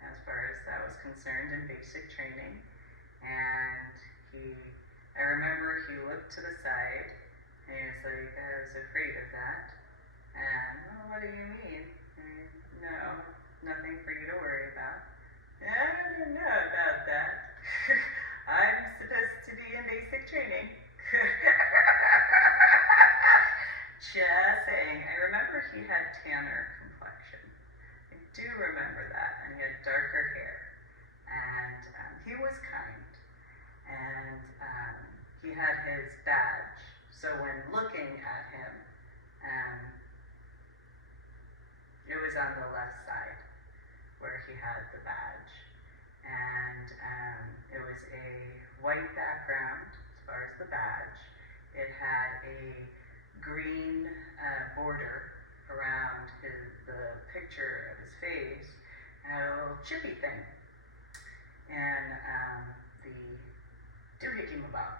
as far as that was concerned, in basic training. And I remember he looked to the side, and he was like, "I was afraid of that." And, "Well, what do you mean?" And, "No, nothing for you to worry about." "Yeah, I didn't know about that. I'm supposed to be in basic training." Just saying. I remember he had tanner complexion. I do remember that. And he had darker hair. And he was kind. And he had his badge. So when looking at him, it was on the left side where he had the badge. And it was a white background as far as the badge. It had a green border around the picture of his face, and had a little chippy thing. And the doohickey mabob,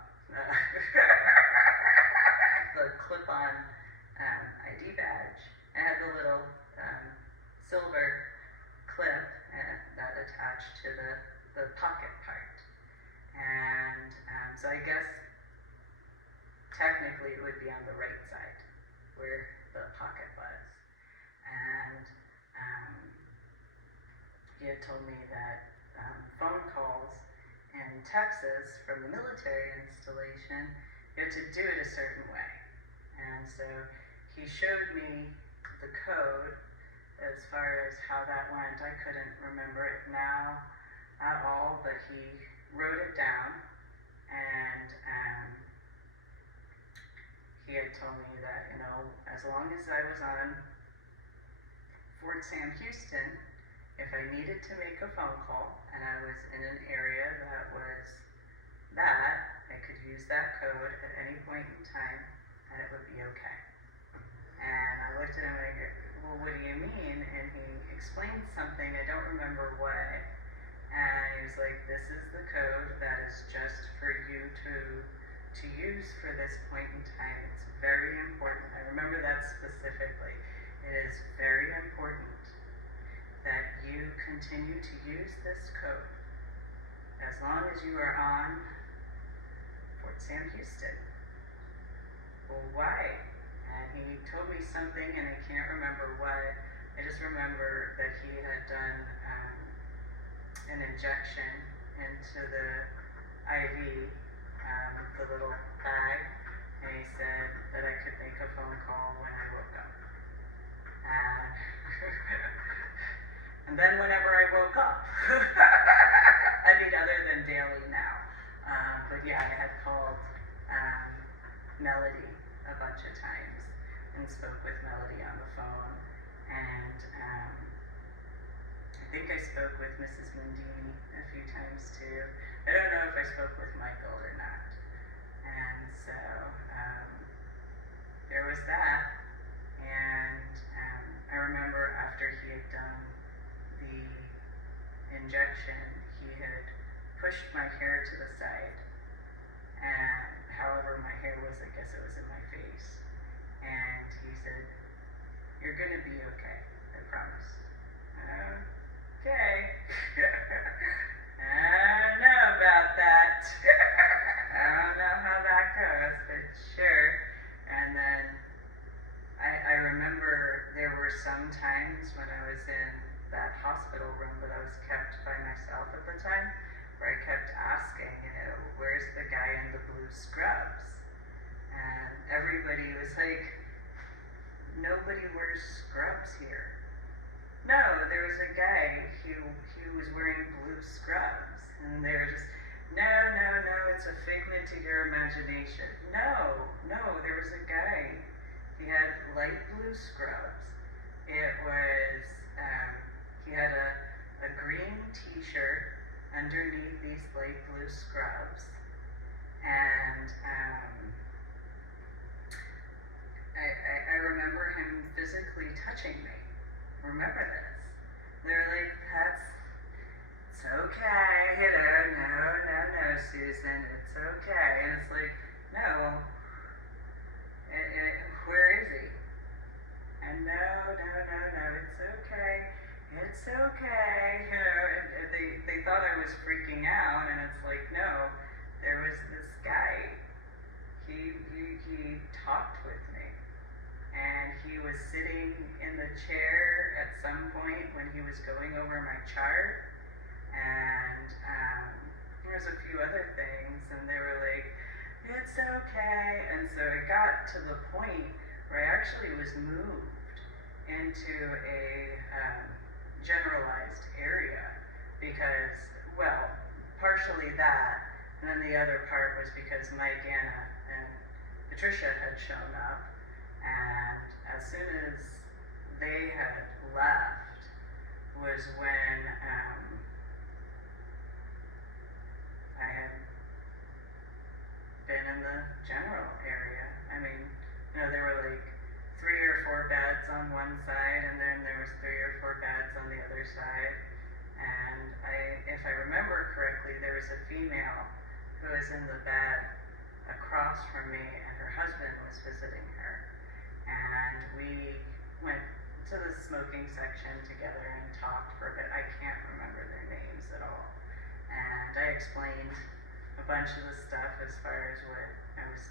the clip-on ID badge, and had the little silver clip that attached to the pocket part. And so I guess technically it would be on the right side where the pocket was. And he had told me that phone calls in Texas from the military installation, you had to do it a certain way. And so he showed me the code as far as how that went, I couldn't remember it now at all, but he wrote it down, and he had told me that, as long as I was on Fort Sam Houston, if I needed to make a phone call and I was in an area that was I could use that code at any point in time and it would be okay. And I looked at him and I go, well, what do you mean? And he explained something, I don't remember what, and he was like, this is the code that is just for you to use for this point in time. It's very important. I remember that specifically. It is very important that you continue to use this code as long as you are on Fort Sam Houston. Well, why? And he told me something and I can't remember what. I just remember that he had done an injection into the IV, the little bag, and he said that I could make a phone call when I woke up. And then whenever I woke up, I mean, other than daily now, but yeah, I had called Melody a bunch of times and spoke with Melody on the phone, and I think I spoke with Mrs. Mundini a few times too. I don't know if I spoke with Michael or not. And so there was that, and I remember after he had done the injection, he had pushed my hair to the side, and however my hair was, I guess it was in my face, and he said, you're gonna be okay, I promise. Okay. I don't know about that. I don't know how that goes, but sure. And then I remember there were some times when I was in that hospital room, but I was kept by myself at the time, where I kept asking, where's the guy in the blue scrubs? And everybody was like, nobody wears scrubs here. No, there was a guy who was wearing blue scrubs, and they were just, no, it's a figment of your imagination. No, there was a guy. He had light blue scrubs. It was, he had a green t-shirt underneath these light blue scrubs, and I remember him physically touching me. Remember this. They're like, it's okay, no, Susan, it's okay. And it's like, no, where is he? And no, it's okay, and they thought I was freaking out, and it's like, no, there was this guy, he talked with me, and he was sitting in the chair at some point when he was going over my chart, and there was a few other things, and they were like, it's okay. And so it got to the point where I actually was moved into a generalized area because, well, partially that, and then the other part was because Mike, Anna, and Patricia had shown up, and as soon as they had left was when I had been in the general area. I mean, there were like 3 or 4 beds on one side, and then there was 3 or 4 beds on the other side. And if I remember correctly, there was a female who was in the bed across from me, and her husband was visiting her. And we went to the smoking section together and talked for a bit. I can't remember their names at all. And I explained a bunch of the stuff as far as what I was,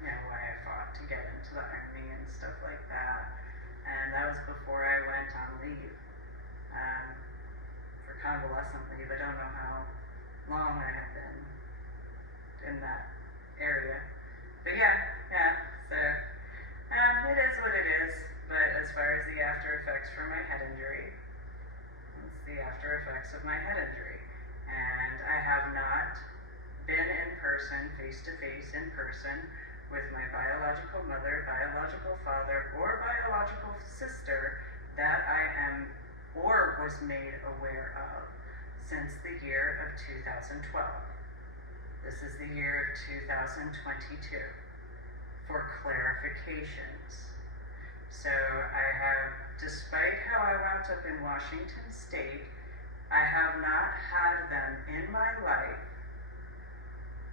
why I fought to get into the Army and stuff like that. And that was before I went on leave, for convalescent leave. I don't know how long I had been in that area. But yeah, so it is what it is. But as far as the after effects effects from my head injury. It's the after effects of my head injury. And I have not been in person, face to face in person, with my biological mother, biological father, or biological sister that I am or was made aware of since the year of 2012. This is the year of 2022 for clarifications. So I have, despite how I wound up in Washington State, I have not had them in my life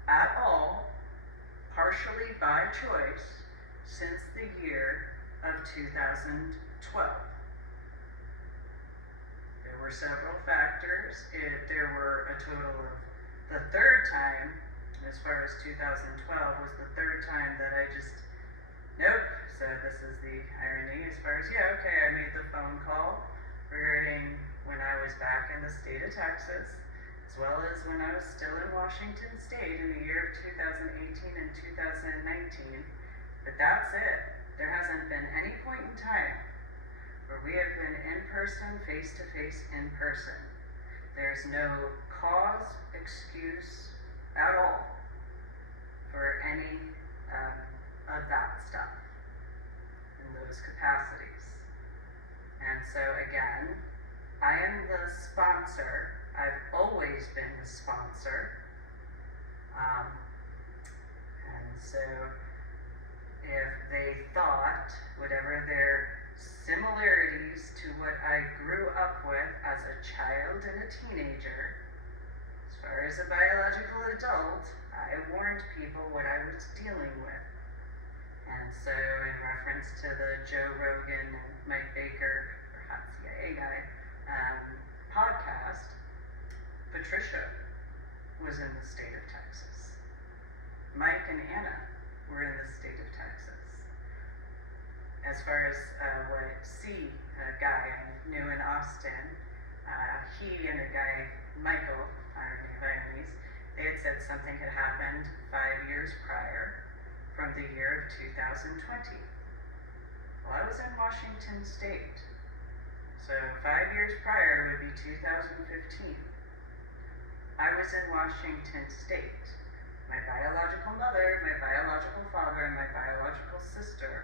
at all, partially by choice, since the year of 2012. There were several factors. There were a total of, the third time, as far as 2012 was the third time that I just, nope. So this is the irony as far as, yeah, okay, I made the phone call regarding when I was back in the state of Texas, as well as when I was still in Washington State in the year of 2018 and 2019. But that's it. There hasn't been any point in time where we have been in person, face to face, in person. There's no cause, excuse at all for any of that stuff in those capacities. And so again, I am the sponsor. I've always been the sponsor. And so if they thought whatever their similarities to what I grew up with as a child and a teenager, as far as a biological adult, I warned people what I was dealing with. And so in reference to the Joe Rogan and Mike Baker, or Hot CIA guy, podcast, Patricia was in the state of Texas. Mike and Anna were in the state of Texas. As far as what C, a guy I knew in Austin, he and a guy, Michael, irony of ironies, they had said something had happened 5 years prior from the year of 2020. Well, I was in Washington State. So 5 years prior would be 2015. I was in Washington State. My biological mother, my biological father, and my biological sister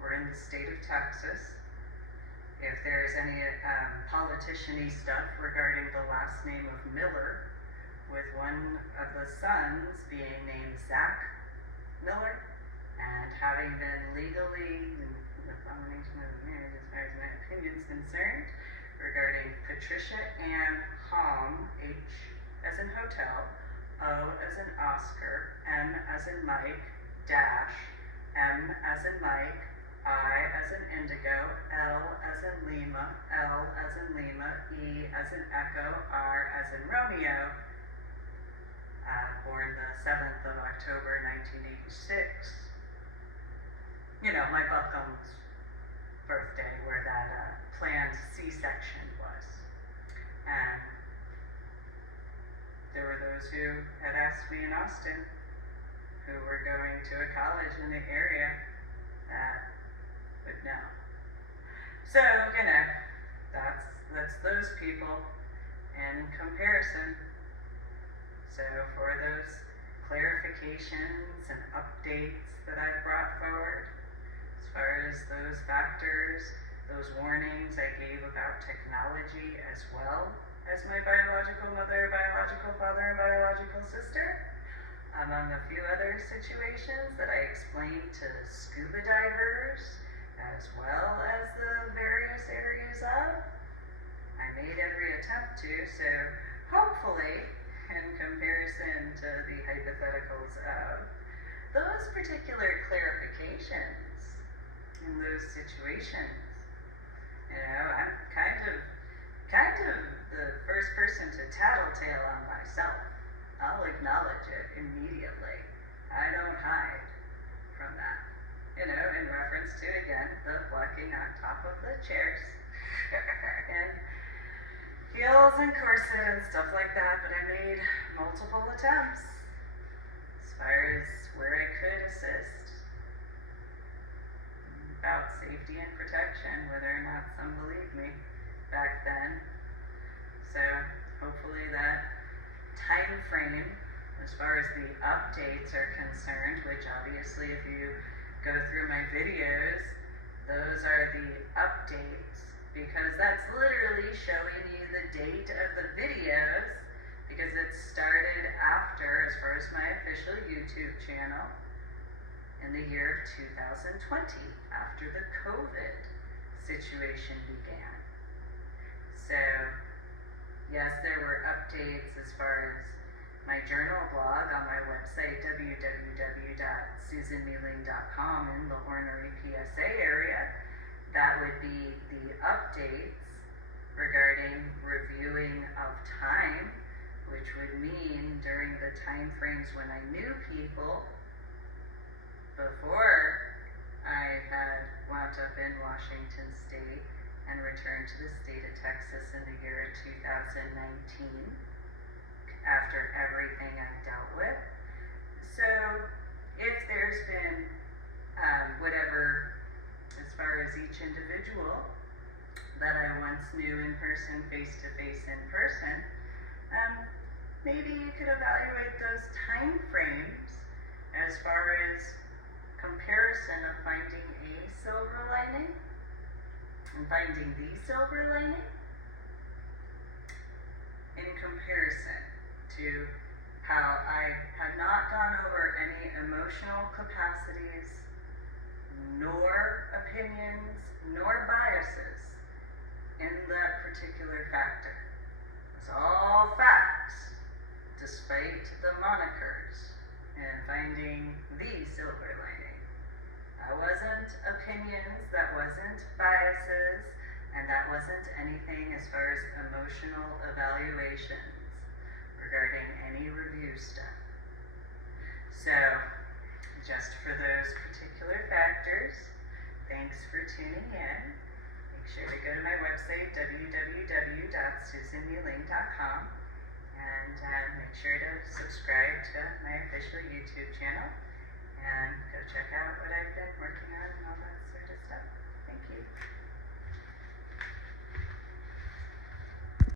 were in the state of Texas. If there's any politician-y stuff regarding the last name of Miller, with one of the sons being named Zach Miller, and having been legally in the abomination of marriage as far as my opinion is concerned, regarding Patricia Ann Hom, H as in hotel, O as in Oscar, M as in Mike, dash, M as in Mike, I as in Indigo, L as in Lima, L as in Lima, E as in Echo, R as in Romeo, born the 7th of October, 1986. You know, my Buckham's birthday, where that planned C-section was. And there were those who had asked me in Austin, who were going to a college in the area, that would know. So, you know, that's those people in comparison. So for those clarifications and updates that I've brought forward, as far as those factors, those warnings I gave about technology, as well as my biological mother, biological father, and biological sister, among a few other situations that I explained to scuba divers, as well as the various areas of, I made every attempt to, so hopefully, in comparison to the hypotheticals of those particular clarifications in those situations, you know, I'm kind of the first person to tattletale on myself. I'll acknowledge it immediately. I don't hide from that. You know, in reference to, again, the walking on top of the chairs and heels and corset and stuff like that, but I made multiple attempts as far as where I could assist. About about safety and protection, whether or not some believed me back then. So hopefully that time frame, as far as the updates are concerned, which obviously if you go through my videos, those are the updates, because that's literally showing you the date of the videos, because it started after, as far as my official YouTube channel, in the year of 2020, after the COVID situation began. So, yes, there were updates as far as my journal blog on my website, www.susanmeeling.com, in the Ornery PSA area. That would be the updates regarding reviewing of time, which would mean during the time frames when I knew people, before I had wound up in Washington State and returned to the state of Texas in the year of 2019, after everything I've dealt with. So if there's been whatever, as far as each individual that I once knew in person, face-to-face in person, maybe you could evaluate those time frames as far as comparison of finding a silver lining and finding the silver lining in comparison to how I had not gone over any emotional capacities, nor opinions, nor biases in that particular factor. It's all facts, despite the monikers, and finding the silver lining. That wasn't opinions, that wasn't biases, and that wasn't anything as far as emotional evaluations regarding any review stuff. So, just for those particular factors, thanks for tuning in. Make sure to go to my website, www.susanmeeling.com, and make sure to subscribe to